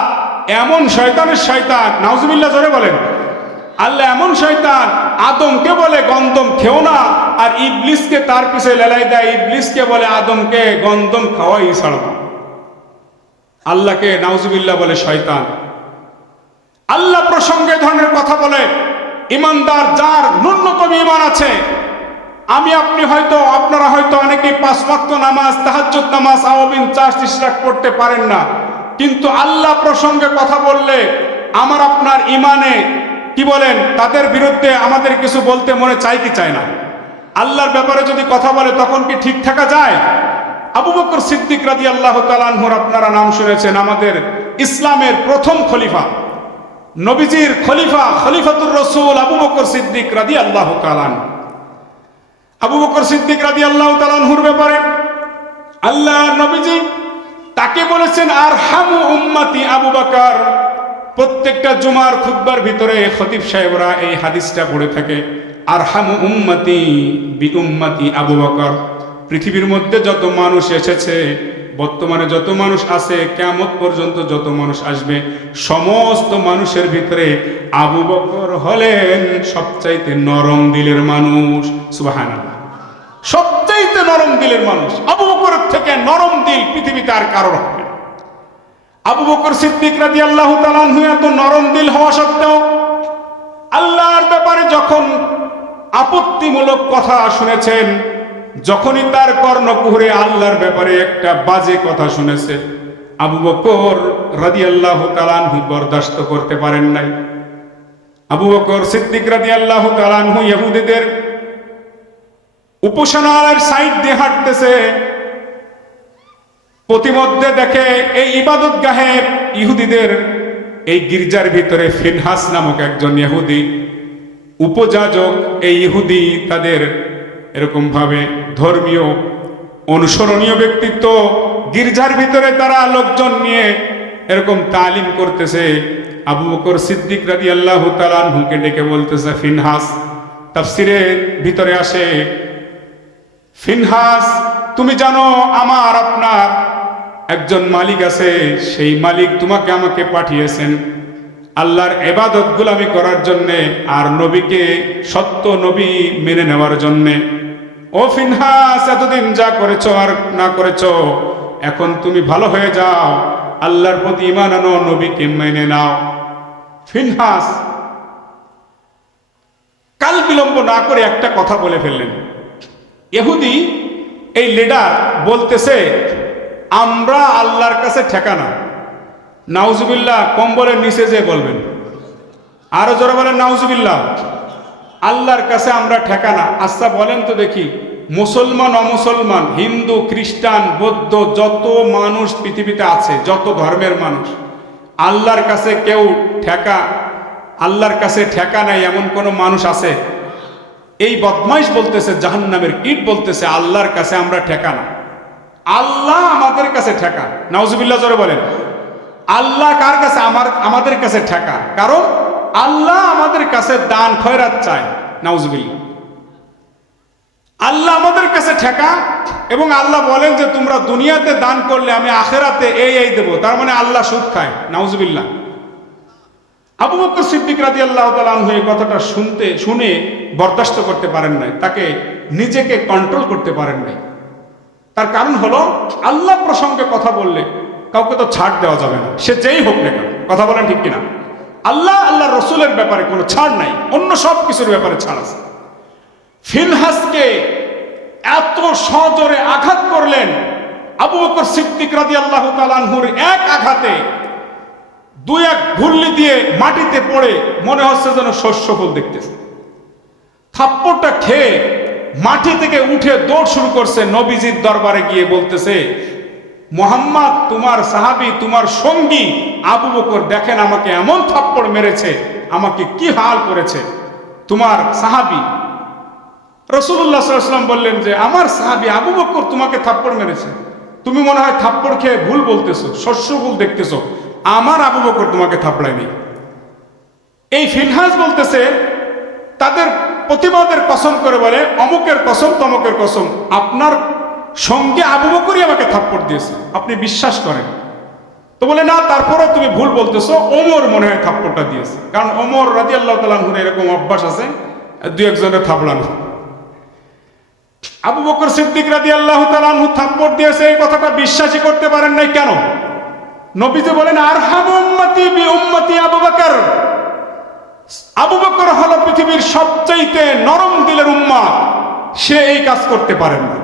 এমন শয়তানের শয়তান, নাউজুবিল্লাহ জোরে বলেন, আল্লাহ এমন শয়তান, আদমকে বলে গন্ধম খেও না, আর ইবলিসকে তার পিছে লেলাই দেয়, ইবলিসকে বলে আদমকে গন্ধম খাওয়াই ছাড়বা। আল্লাহকে নাউজুবিল্লাহ বলে শয়তান। আল্লাহ প্রসঙ্গে ধরনের কথা বলে ইমানদার, যার ন্যূনতম ঈমান আছে, আমি আপনি হয়তো, আপনারা হয়তো অনেকেই 5 ওয়াক্ত নামাজ, তাহাজ্জুদ নামাজ, আওয়াবিন 4 ইশরাক পড়তে পারেন না, কিন্তু আল্লাহ প্রসঙ্গে কথা বললে আমার আপনার ঈমানে কি বলেন, তাদের বিরুদ্ধে আমাদের কিছু বলতে মনে চাই কি চায় না? আল্লাহর ব্যাপারে যদি কথা বলে তখন কি ঠিক থাকা যায়? আবু বকর সিদ্দিক রাদিয়াল্লাহু তাআলা আনহুর আপনারা নাম শুনেছেন, আমাদের ইসলামের প্রথম খলিফা, নবীজির খলিফা, খলিফাতুর রাসূল আবু বকর সিদ্দিক রাদিয়াল্লাহু তাআলা আনহু। আবু বকর সিদ্দিক রাদিয়াল্লাহু তাআলা আনহুর ব্যাপারে আল্লাহ নবীজি তাকে বলেছেন আরহামু উম্মতি আবু বকর। প্রত্যেকটা জুমার খুতবার ভিতরে খতিব সাহেবরা এই হাদিসটা পড়ে থাকে, আরহামু উম্মতি বি উম্মতি আবু বকর। পৃথিবীর মধ্যে যত মানুষ এসেছে, বর্তমানে যত মানুষ আছে, কিয়ামত পর্যন্ত যত মানুষ আসবে, সমস্ত মানুষের ভিতরে আবু বকর হলেন সবচাইতে নরম দিলের মানুষ। সুবহানাল্লাহ, সবচাইতে নরম দিলের মানুষ। আবু বকরের থেকে নরম দিল পৃথিবীতে আর কারোর হবে না। আবু বকর সিদ্দিক রাদিয়াল্লাহু তাআলা আনহু এত নরম দিল হওয়া সত্ত্বেও আল্লাহর ব্যাপারে যখন আপত্তিমূলক কথা শুনেছেন, যখনই তার কর্ণকুহরে আল্লাহর ব্যাপারে একটা বাজে কথা শুনেছে, আবু বকর রাদিয়াল্লাহু তাআলা আনহু বরদাস্ত করতে পারেন নাই। আবু বকর সিদ্দিক রাদিয়াল্লাহু তাআলা আনহু ইহুদিদের উপাসনালয়ের সাইড দিয়ে হাঁটতেছে, প্রতিমধ্যে দেখে এই ইবাদতগাহে ইহুদিদের এই গির্জার ভিতরে ফিনহাস নামক একজন ইহুদি উপযাজক, এই ইহুদি তাদের এরকম ভাবে ধর্মীয় অনুসরণীয় ব্যক্তিত্ব, গির্জার ভিতরে তারা লোকজন নিয়ে এরকম তালিম করতেছে। আবু বকর সিদ্দিক রাদিয়াল্লাহু তাআলা আনহুকে ডেকে বলতেছে, ফিনহাস, তাফসিরের ভিতরে আসে, ফিনহাস তুমি জানো আমার আপনার একজন মালিক আছে, সেই মালিক তোমাকে আমাকে পাঠিয়েছেন আল্লাহর ইবাদত গুলামি করার জন্যে, আর নবীকে, সত্য নবী মেনে নেওয়ার জন্যে। ও ফিনহাস, এতদিন যা করেছো আর না করেছো, এখন তুমি ভালো হয়ে যাও, আল্লাহর প্রতি ঈমান আনো, নবীকে মেনে নাও। ফিনহাস কাল বিলম্ব না করে একটা কথা বলে ফেললেন। ইহুদি এই লিডার বলতেছে, আমরা আল্লাহর কাছে ঠেকানা, নাউজুবিল্লাহ কম্বলের নিচে যে বলবেন, আরো জোরে বলেন নাউজুবিল্লাহ। আল্লাহর কাছে আমরা ঠেকানা। আচ্ছা বলেন তো দেখি, মুসলমান অমুসলমান, হিন্দু খ্রিস্টান বৌদ্ধ যত মানুষ পৃথিবীতে আছে, যত ধর্মের মানুষ, আল্লাহর কাছে কেউ আল্লাহর কাছে ঠেকা নাই এমন কোন মানুষ আছে? এই বদমাইশ বলতেছে, জাহান্নামের ইট বলতেছে আল্লাহর কাছে আমরা ঠেকানা। আল্লাহ আমাদের কাছে ঠেকা। নাউজুবিল্লাহ জোরে বলেন। আল্লাহ কার কাছে? আমাদের কাছে ঠেকা। কারণ আল্লাহ আমাদের কাছে দান খয়রাত চায়। নাউজুবিল্লাহ। আল্লাহ আমাদের কাছে ঠেকা, এবং আল্লাহ বলেন যে তোমরা দুনিয়াতে দান করলে আমি আখেরাতে এই দেবো। তার মানে আল্লাহ সুদ খায়। নাউজুবিল্লাহ। আবু বকর সিদ্দিক রাদিয়াল্লাহু তাআলা আনহু এই কথাটা শুনে বরদাস্ত করতে পারেন নাই, তাকে নিজেকে কন্ট্রোল করতে পারেন নাই। তার কারণ হলো, আল্লাহ প্রসঙ্গে কথা বললে কাউকে তো ছাড় দেওয়া যাবে না, সে যেই হোক না কেন। কথা বলেন ঠিক কিনা? আল্লাহ রসুলের ব্যাপারে কোনো ছাড় নাই, অন্য সব কিছুর ব্যাপারে ছাড় আছে। ফিনহাসকে এত সজোরে আঘাত করলেন আবু বকর সিদ্দিক রাদিয়াল্লাহু তাআলা আনহুর, এক আঘাতে দুই এক ঘুরলি দিয়ে মাটিতে পড়ে মনে হচ্ছে যেন শস্য ফুল দেখতেছে। থাপ্পড়টা খেয়ে মাটি থেকে উঠে দৌড় শুরু করছে, নবীজির দরবারে গিয়ে বলতেছে, মুহাম্মদ তোমার সাহাবী, তোমার সঙ্গী আবু বকর দেখেন আমাকে এমন থাপ্পড় মেরেছে, আমাকে কি হাল করেছে তোমার সাহাবী। রাসূলুল্লাহ সাল্লাল্লাহু আলাইহি ওয়াসাল্লাম বললেন যে আমার সাহাবী আবু বকর তোমাকে থাপ্পড় মেরেছে, তুমি মনে হয় থাপ্পড় খেয়ে ভুল বলতেছো, শস্য ভুল দেখতেছো, আমার আবু বকর তোমাকে থাপড়ায়নি। এই ফিনহাস বলতেছে, তাদের প্রতিবাদের কসম করে বলে, অমুকের কসম তমুকের কসম, আপনার সঙ্গে আবু বকরই আমাকে থাপ্পড় দিয়েছে, আপনি বিশ্বাস করেন? তো বলে না, তারপরেও তুমি ভুল বলতেছো, ওমর মনে হয় থাপ্পড়টা দিয়েছে। কারণ ওমর রাদিয়াল্লাহু তাআলা আনহুর এরকম অভ্যাস আছে দুই একজনের থাপড়ানো। আবু বকর সিদ্দিক রাদিয়াল্লাহু তাআলা আনহু থাপ্পড় দিয়েছে, এই কথাটা বিশ্বাসই করতে পারেন নাই। কেন? নবীজি বলেন, আরহামু উম্মতি বি উম্মতি আবু বকর। আবু বকর হলো পৃথিবীর সবচাইতে নরম দিলের উম্মত, সে এই কাজ করতে পারেন না।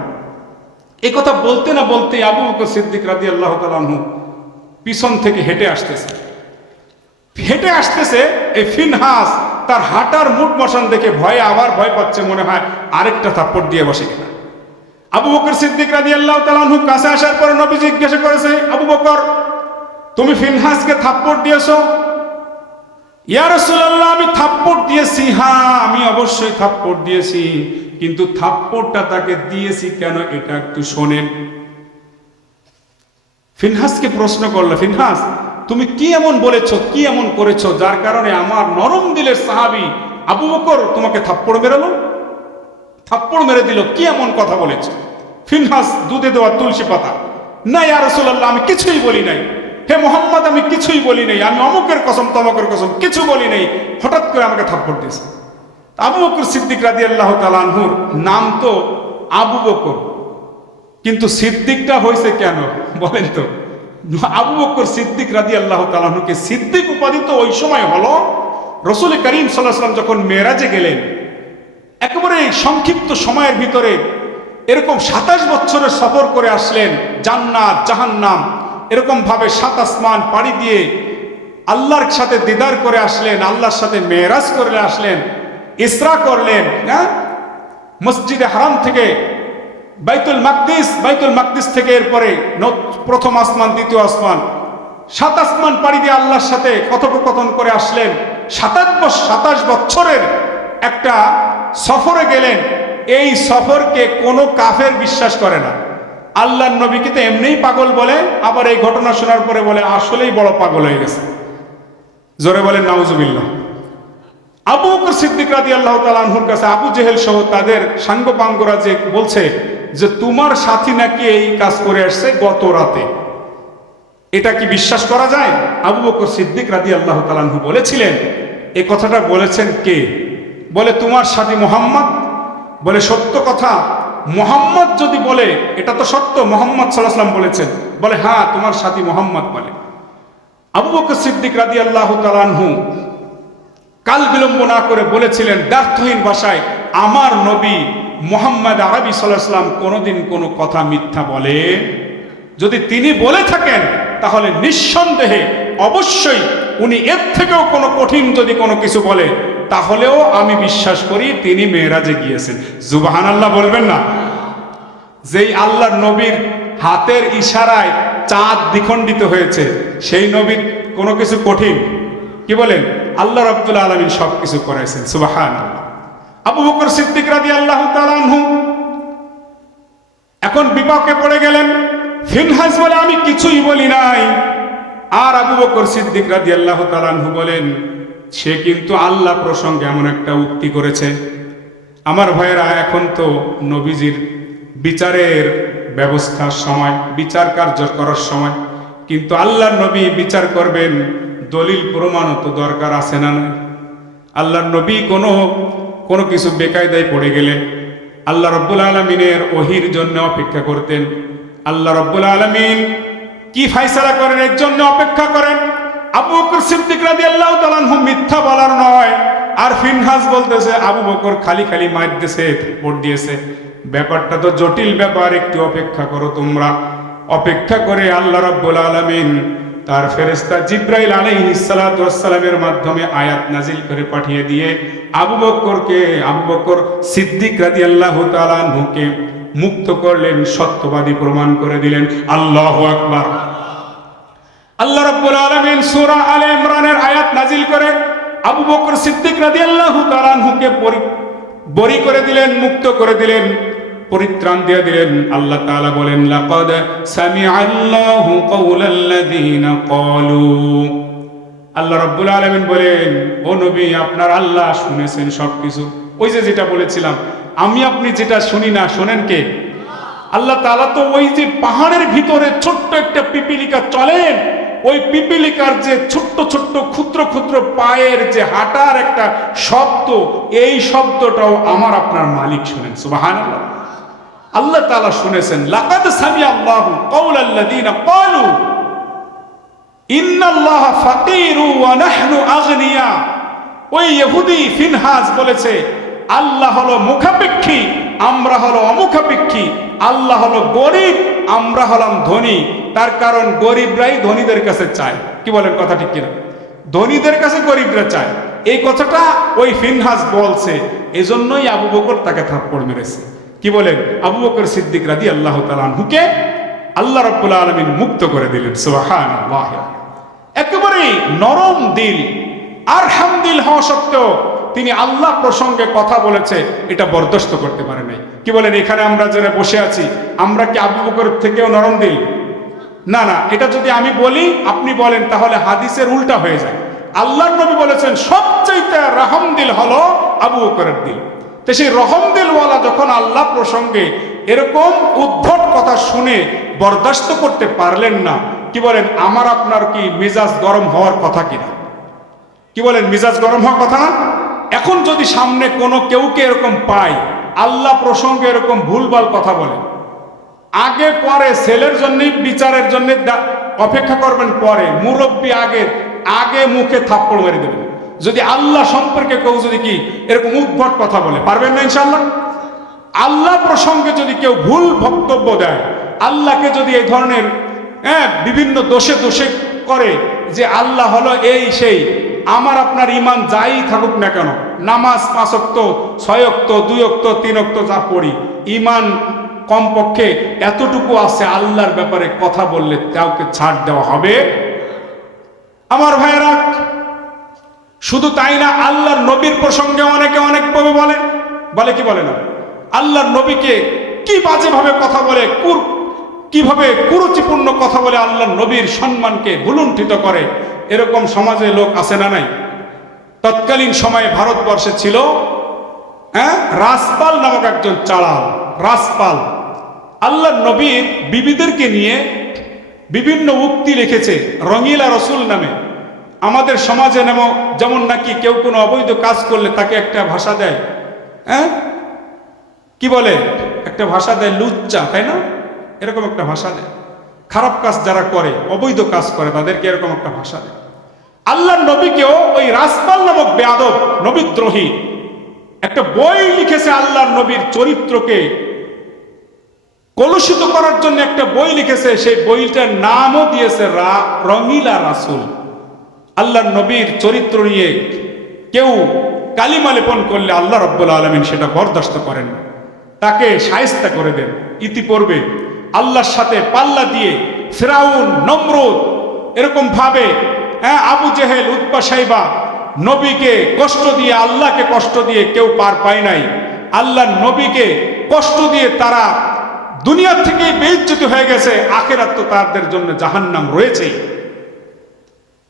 এই কথা বলতে না বলতে আবু বকর সিদ্দিক রাদিয়াল্লাহু তাআলা আনহু পিছন থেকে হেঁটে আসতেছে। এই ফিনহাস তার হাঁটার মুড মশান দেখে ভয়ে আবার ভয় পাচ্ছে, মনে হয় আরেকটা থাপ্পড় দিয়ে বসে কিনা। আবু বকর সিদ্দিক রাদিয়াল্লাহু তাআলা আনহু কাছে আসার পর নবী জিজ্ঞাসা করেছে, আবু বকর তুমি ফিনহাসকে থাপ্পড় দিয়েছো? ইয়া রাসূলুল্লাহ আমি থাপ্পড় দিয়েছি। হ্যাঁ আমি অবশ্যই থাপ্পড় দিয়েছি, কিন্তু থাপ্পড়টা তাকে দিয়েছি কেন এটা একটু শোনেন। ফিনহাসকে প্রশ্ন করলো, ফিনহাস তুমি কি এমন বলেছো, কি এমন করেছো যার কারণে আমার নরম দিলের সাহাবী আবু বকর তোমাকে থাপ্পড় মেরালো, থাপ্পড় মেরে দিল, কি এমন কথা বলেছো? ফিনহাস দুধে দেওয়া তুলসী পাতা, না ইয়া রাসূলুল্লাহ আমি কিছুই বলি নাই, হে মুহাম্মদ আমি কিছুই বলি নাই, আমি অমুকের কসম তমুকের কসম কিছু বলি নাই, হঠাৎ করে আমাকে থাপ্পড় দিয়েছে। আবু বকর সিদ্দিক রাদিয়াল্লাহু তাআলা আনহুর নাম তো আবু বকর, কিন্তু সিদ্দিকটা হয়েছে কেন বলেন তো? আবু বকর সিদ্দিক রাদিয়াল্লাহু তাআলা আনহুকে সিদ্দিক উপাধি তো ওই সময় হলো রাসূল করিম সাল্লাল্লাহু আলাইহি ওয়াসাল্লাম যখন মেরাজে গেলেন, একেবারে সংক্ষিপ্ত সময়ের ভিতরে এরকম 27 বছরের সফর করে আসলেন, জান্নাত জাহান্নাম এরকম ভাবে 7 আসমান পাড়ি দিয়ে আল্লাহর সাথে দিদার করে আসলেন, আল্লাহর সাথে মেরাজ করে আসলেন, ইসরা করলেন। মসজিদে হারাম থেকে বাইতুল মাকদিস থেকে এরপরে প্রথম আসমান দ্বিতীয় আসমান 7 আসমান পাড়ি দিয়ে আল্লাহর সাথে কথোপকথন করে আসলেন। 27 বছরের একটা সফরে গেলেন। এই সফরকে কোনো কাফের বিশ্বাস করে না। আল্লাহর নবীকে তো এমনিই পাগল বলে, আবার এই ঘটনা শোনার পরে বলে আসলেই বড় পাগল হয়ে গেছে। জোরে বলেন নাউজুবিল্লাহ। আবু বকর সিদ্দিক রাদিয়াল্লাহু তাআলা আনহুর কাছে আবু জেহেল সহ তাদের সাঙ্গপাঙ্গরা যে বলছে যে তোমার সাথী নাকি এই কাজ করে আসছে গত রাতে, এটা কি বিশ্বাস করা যায়? আবু বকর সিদ্দিক রাদিয়াল্লাহু তাআলা আনহু বলেছিলেন, এই কথাটা বলেছেন কে? বলে তোমার সাথী মুহাম্মদ। বলে সত্য কথা, মুহাম্মদ যদি বলে এটা তো সত্য, মুহাম্মদ সাল্লাল্লাহু আলাইহি ওয়াসাল্লাম বলেছেন। বলে হ্যাঁ তোমার সাথী মুহাম্মদ বলে। আবু বকর সিদ্দিক রাদিয়াল্লাহু তাআলা আনহু কাল বিলম্ব না করে বলেছিলেন দ্ব্যর্থহীন ভাষায়, আমার নবী মুহাম্মদ আরবি সাল্লাল্লাহু আলাইহি ওয়াসাল্লাম কোনোদিন কোনো কথা মিথ্যা বলে? যদি তিনি বলে থাকেন তাহলে নিঃসন্দেহে অবশ্যই উনি এর থেকেও কোনো কঠিন যদি কোনো কিছু বলে তাহলেও আমি বিশ্বাস করি তিনি মেরাজে গিয়েছেন। সুবহানাল্লাহ বলবেন না? যেই আল্লাহর নবীর হাতের ইশারায় চাঁদ দ্বিখণ্ডিত হয়েছে, সেই নবীর কোনো কিছু কঠিন? কি বলেন? আল্লাহ রাব্বুল আলামিন সবকিছু করাইছেন। সুবহানাল্লাহ। আবু বকর সিদ্দিক রাদিয়াল্লাহু তাআলা আনহু এখন বিপাকে পড়ে গেলেন। ফিনহাস বলে আমি কিছুই বলি নাই, আর আবু বকর সিদ্দিক রাদিয়াল্লাহু তাআলা আনহু বলেন সে কিন্তু আল্লাহ প্রসঙ্গে এমন একটা উক্তি করেছে। আমার ভাইয়েরা, এখন তো নবীজির বিচারের ব্যবস্থার সময়, বিচার কার্য করার সময়, কিন্তু আল্লাহর নবী বিচার করবেন, দলিল প্রমাণও তো দরকার আছে না? আল্লাহর নবী কোনো কিছু বেকায়দায় পড়ে গেলে আল্লাহ রাব্বুল আলামিনের ওহির জন্য অপেক্ষা করতেন। আল্লাহ রাব্বুল আলামিন কি ফয়সালা করেন এর জন্য অপেক্ষা করেন। আবু বকর সিদ্দিক রাদিয়াল্লাহু তাআলা আনহু মিথ্যা বলার নয়, আর ফিনহাস বলতেছে আবু বকর খালি খালি মার দিয়েছে, ভোট দিয়েছে। ব্যাপারটা তো জটিল ব্যাপার, একটু অপেক্ষা করো তোমরা। অপেক্ষা করে আল্লাহ রাব্বুল আলামিন তার ফেরেশতা জিবরাইল আলাইহিস সালাতু ওয়াস সালামের মাধ্যমে আয়াত নাজিল করে পাঠিয়ে দিয়ে আবু বকর সিদ্দিক রাদিয়াল্লাহু তাআলা আনহুকে মুক্ত করলেন, সত্যবাদী প্রমাণ করে দিলেন। আল্লাহু আকবার। আল্লাহ রাব্বুল আলামিন সূরা আলে ইমরানের আয়াত নাজিল করে আবু বকর সিদ্দিক রাদিয়াল্লাহু তাআলা আনহুকে বরী করে দিলেন, মুক্ত করে দিলেন, পরিত্রাণ দিয়ে দিলেন। আল্লাহ তাআলা বলেন লাকাদ সামিআল্লাহু কাওলাল্লাযীনা ক্বালু। আল্লাহ রাব্বুল আলামিন বলেন ও নবী, আপনার আল্লাহ শুনেছেন সবকিছু। ওই যে যেটা বলেছিলাম, আমি আপনি যেটা শুনি না, শোনেন কে? আল্লাহ তাআলা। তো ওই যে পাহাড়ের ভিতরে ছোট্ট একটা পিপিলিকা চলেন, ওই পিপিলিকার যে ছোট্ট ছোট্ট ক্ষুদ্র ক্ষুদ্র পায়ের যে হাঁটার একটা শব্দ, এই শব্দটাও আমার আপনার মালিক শুনেন। সুবহানাল্লাহ। আল্লাহ তাআলা শুনেছেন। লাকাদ সামিআল্লাহু কাওলাল্লাযীনা ক্বালু ইন্নাল্লাহা ফাকীরু ওয়া নাহনু আগনিয়া। ওই ইহুদি ফিনহাস বলেছে আল্লাহ হলো মুখাপেক্ষী, আমরা হলো অমুখাপেক্ষী। আল্লাহ হলো গরিব, আমরা হলাম ধনী। তার কারণ গরিবরাই ধনীদের কাছে চায়। কি বলেন, কথা ঠিক কিনা? ধনীদের কাছে গরিবরা চায়, এই কথাটা ওই ফিনহাস বলছে। এজন্যই আবু বকর তাকে থাপ্পড় মেরেছে। কি বলেন? আবু বকর সিদ্দিক রাদিয়াল্লাহু তাআলা আনহুকে আল্লাহ রাব্বুল আলামিন মুক্ত করে দিলেন। সুবহানাল্লাহ। একেবারে নরম দিল, আরহাম দিল হওয়া সত্ত্বেও তিনি আল্লাহ প্রসঙ্গে কথা বলেছে, এটা বরদাস্ত করতে পারে নাই। কি বলেন? এখানে আমরা যারা বসে আছি, আমরা কি আবু বকর থেকেও নরম দিল? না না, এটা যদি আমি বলি আপনি বলেন তাহলে হাদিসের উল্টা হয়ে যায়। আল্লাহর নবী বলেছেন সবচাইতে রহম দিল হলো আবু বকরের দিল। তো সেই রহম দিলওয়ালা যখন আল্লাহ প্রসঙ্গে এরকম উদ্ভট কথা শুনে বরদাস্ত করতে পারলেন না, কি বলেন, আমার আপনার কি মেজাজ গরম হওয়ার কথা কিনা? কি বলেন, মেজাজ গরম হওয়ার কথা না? এখন যদি সামনে কেউকে এরকম পাই, আল্লাহ প্রসঙ্গে এরকম ভুলভাল কথা বলে, আগে পরে ছেলের জন্য বিচারের জন্য অপেক্ষা করবেন, পরে মুরব্বী আগে মুখে থাপ্পড় মেরে দেবেন। যদি আল্লাহ সম্পর্কে কেউ যদি কি এরকম উদ্ভট কথা বলে, পারবেন না ইনশাআল্লাহ। আল্লাহ প্রসঙ্গে যদি কেউ ভুল বক্তব্য দেয়, আল্লাহকে যদি এই ধরনের বিভিন্ন দোষে করে যে আল্লাহ হলো এই সেই, আমার আপনার ইমান যাই থাকুক না কেন, নামাজ 5 ওয়াক্ত 6 ওয়াক্ত 2 ওয়াক্ত 3 ওয়াক্ত যা পড়ি, ইমান কমপক্ষে এতটুকু আছে, আল্লাহর ব্যাপারে কথা বললে কাউকে ছাড় দেওয়া হবে? আমার ভাইয়েরা, শুধু তাই না, আল্লাহর নবীর প্রসঙ্গে অনেকে অনেকভাবে বলে কি বলে না, আল্লাহর নবীকে কি বাজেভাবে কথা বলে, কিভাবে কুরুচিপূর্ণ কথা বলে আল্লাহর নবীর সম্মানকে ভুলুণ্ঠিত করে। এরকম সমাজে লোক আছে না নাই? তৎকালীন সময়ে ভারতবর্ষে ছিল রাজপাল নামক একজন চালাল। রাজপাল আল্লাহর নবীর বিবিদেরকে নিয়ে বিভিন্ন উক্তি লিখেছে রঙিলা রসুল নামে। আমাদের সমাজে যেমন নাকি কেউ কোনো অবৈধ কাজ করলে তাকে একটা ভাষা দেয়, কি বলে, একটা ভাষা দেয় লুচ্চা, তাই না? এরকম একটা ভাষা দেয়। খারাপ কাজ যারা করে, অবৈধ কাজ করে, তাদেরকে এরকম একটা ভাষা দেয়। আল্লাহর নবীকেও ওই রাজপাল নামক বেয়াদব নবীদ্রোহী একটা বই লিখেছে। আল্লাহর নবীর চরিত্রকে কলুষিত করার জন্য একটা বই লিখেছে। সেই বইটার নামও দিয়েছে রঙিলা রাসূল। আল্লাহর নবীর চরিত্র নিয়ে কেউ কালিমা লেপন করলে আল্লাহ রাব্বুল আলামিন সেটা বরদাস্ত করেন না, তাকে শায়েস্তা করে দেন। ইতিপূর্বে আল্লাহর সাথে পাল্লা দিয়ে ফিরাউন, নমরুদ এরকম ভাবে আবু জেহেল, উতবা, সাইবা নবীকে কষ্ট দিয়ে, আল্লাহকে কষ্ট দিয়ে কেউ পার পায় নাই। আল্লাহর নবীকে কষ্ট দিয়ে তারা দুনিয়া থেকেই বেইজ্জতি হয়ে গেছে, আখিরাত তো তাদের জন্য জাহান্নাম রয়েছেই।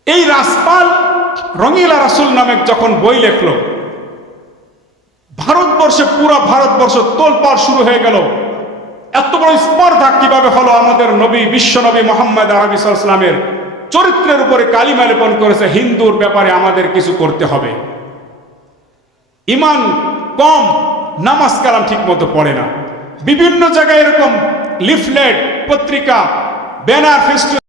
এই রাসপাল রঙিলা রাসূল নামক যখন বই লেখলো, ভারতবর্ষে, পুরো ভারতবর্ষ তোলপাড় শুরু হয়ে গেল। এত বড় স্পর্ধা কিভাবে হলো? আমাদের নবী, বিশ্ব নবী মুহাম্মদ আরবি সাল্লাল্লাহু আলাইহি ওয়াসাল্লামের চরিত্রের উপরে কালিমা লেপন করেছে, হিন্দুর ব্যাপারে আমাদের কিছু করতে হবে। ইমান কম, নামাজ কালাম ঠিক মতো পড়ে না। বিভিন্ন জায়গায় এরকম লিফলেট, পত্রিকা, ব্যানার, ফেস্টুন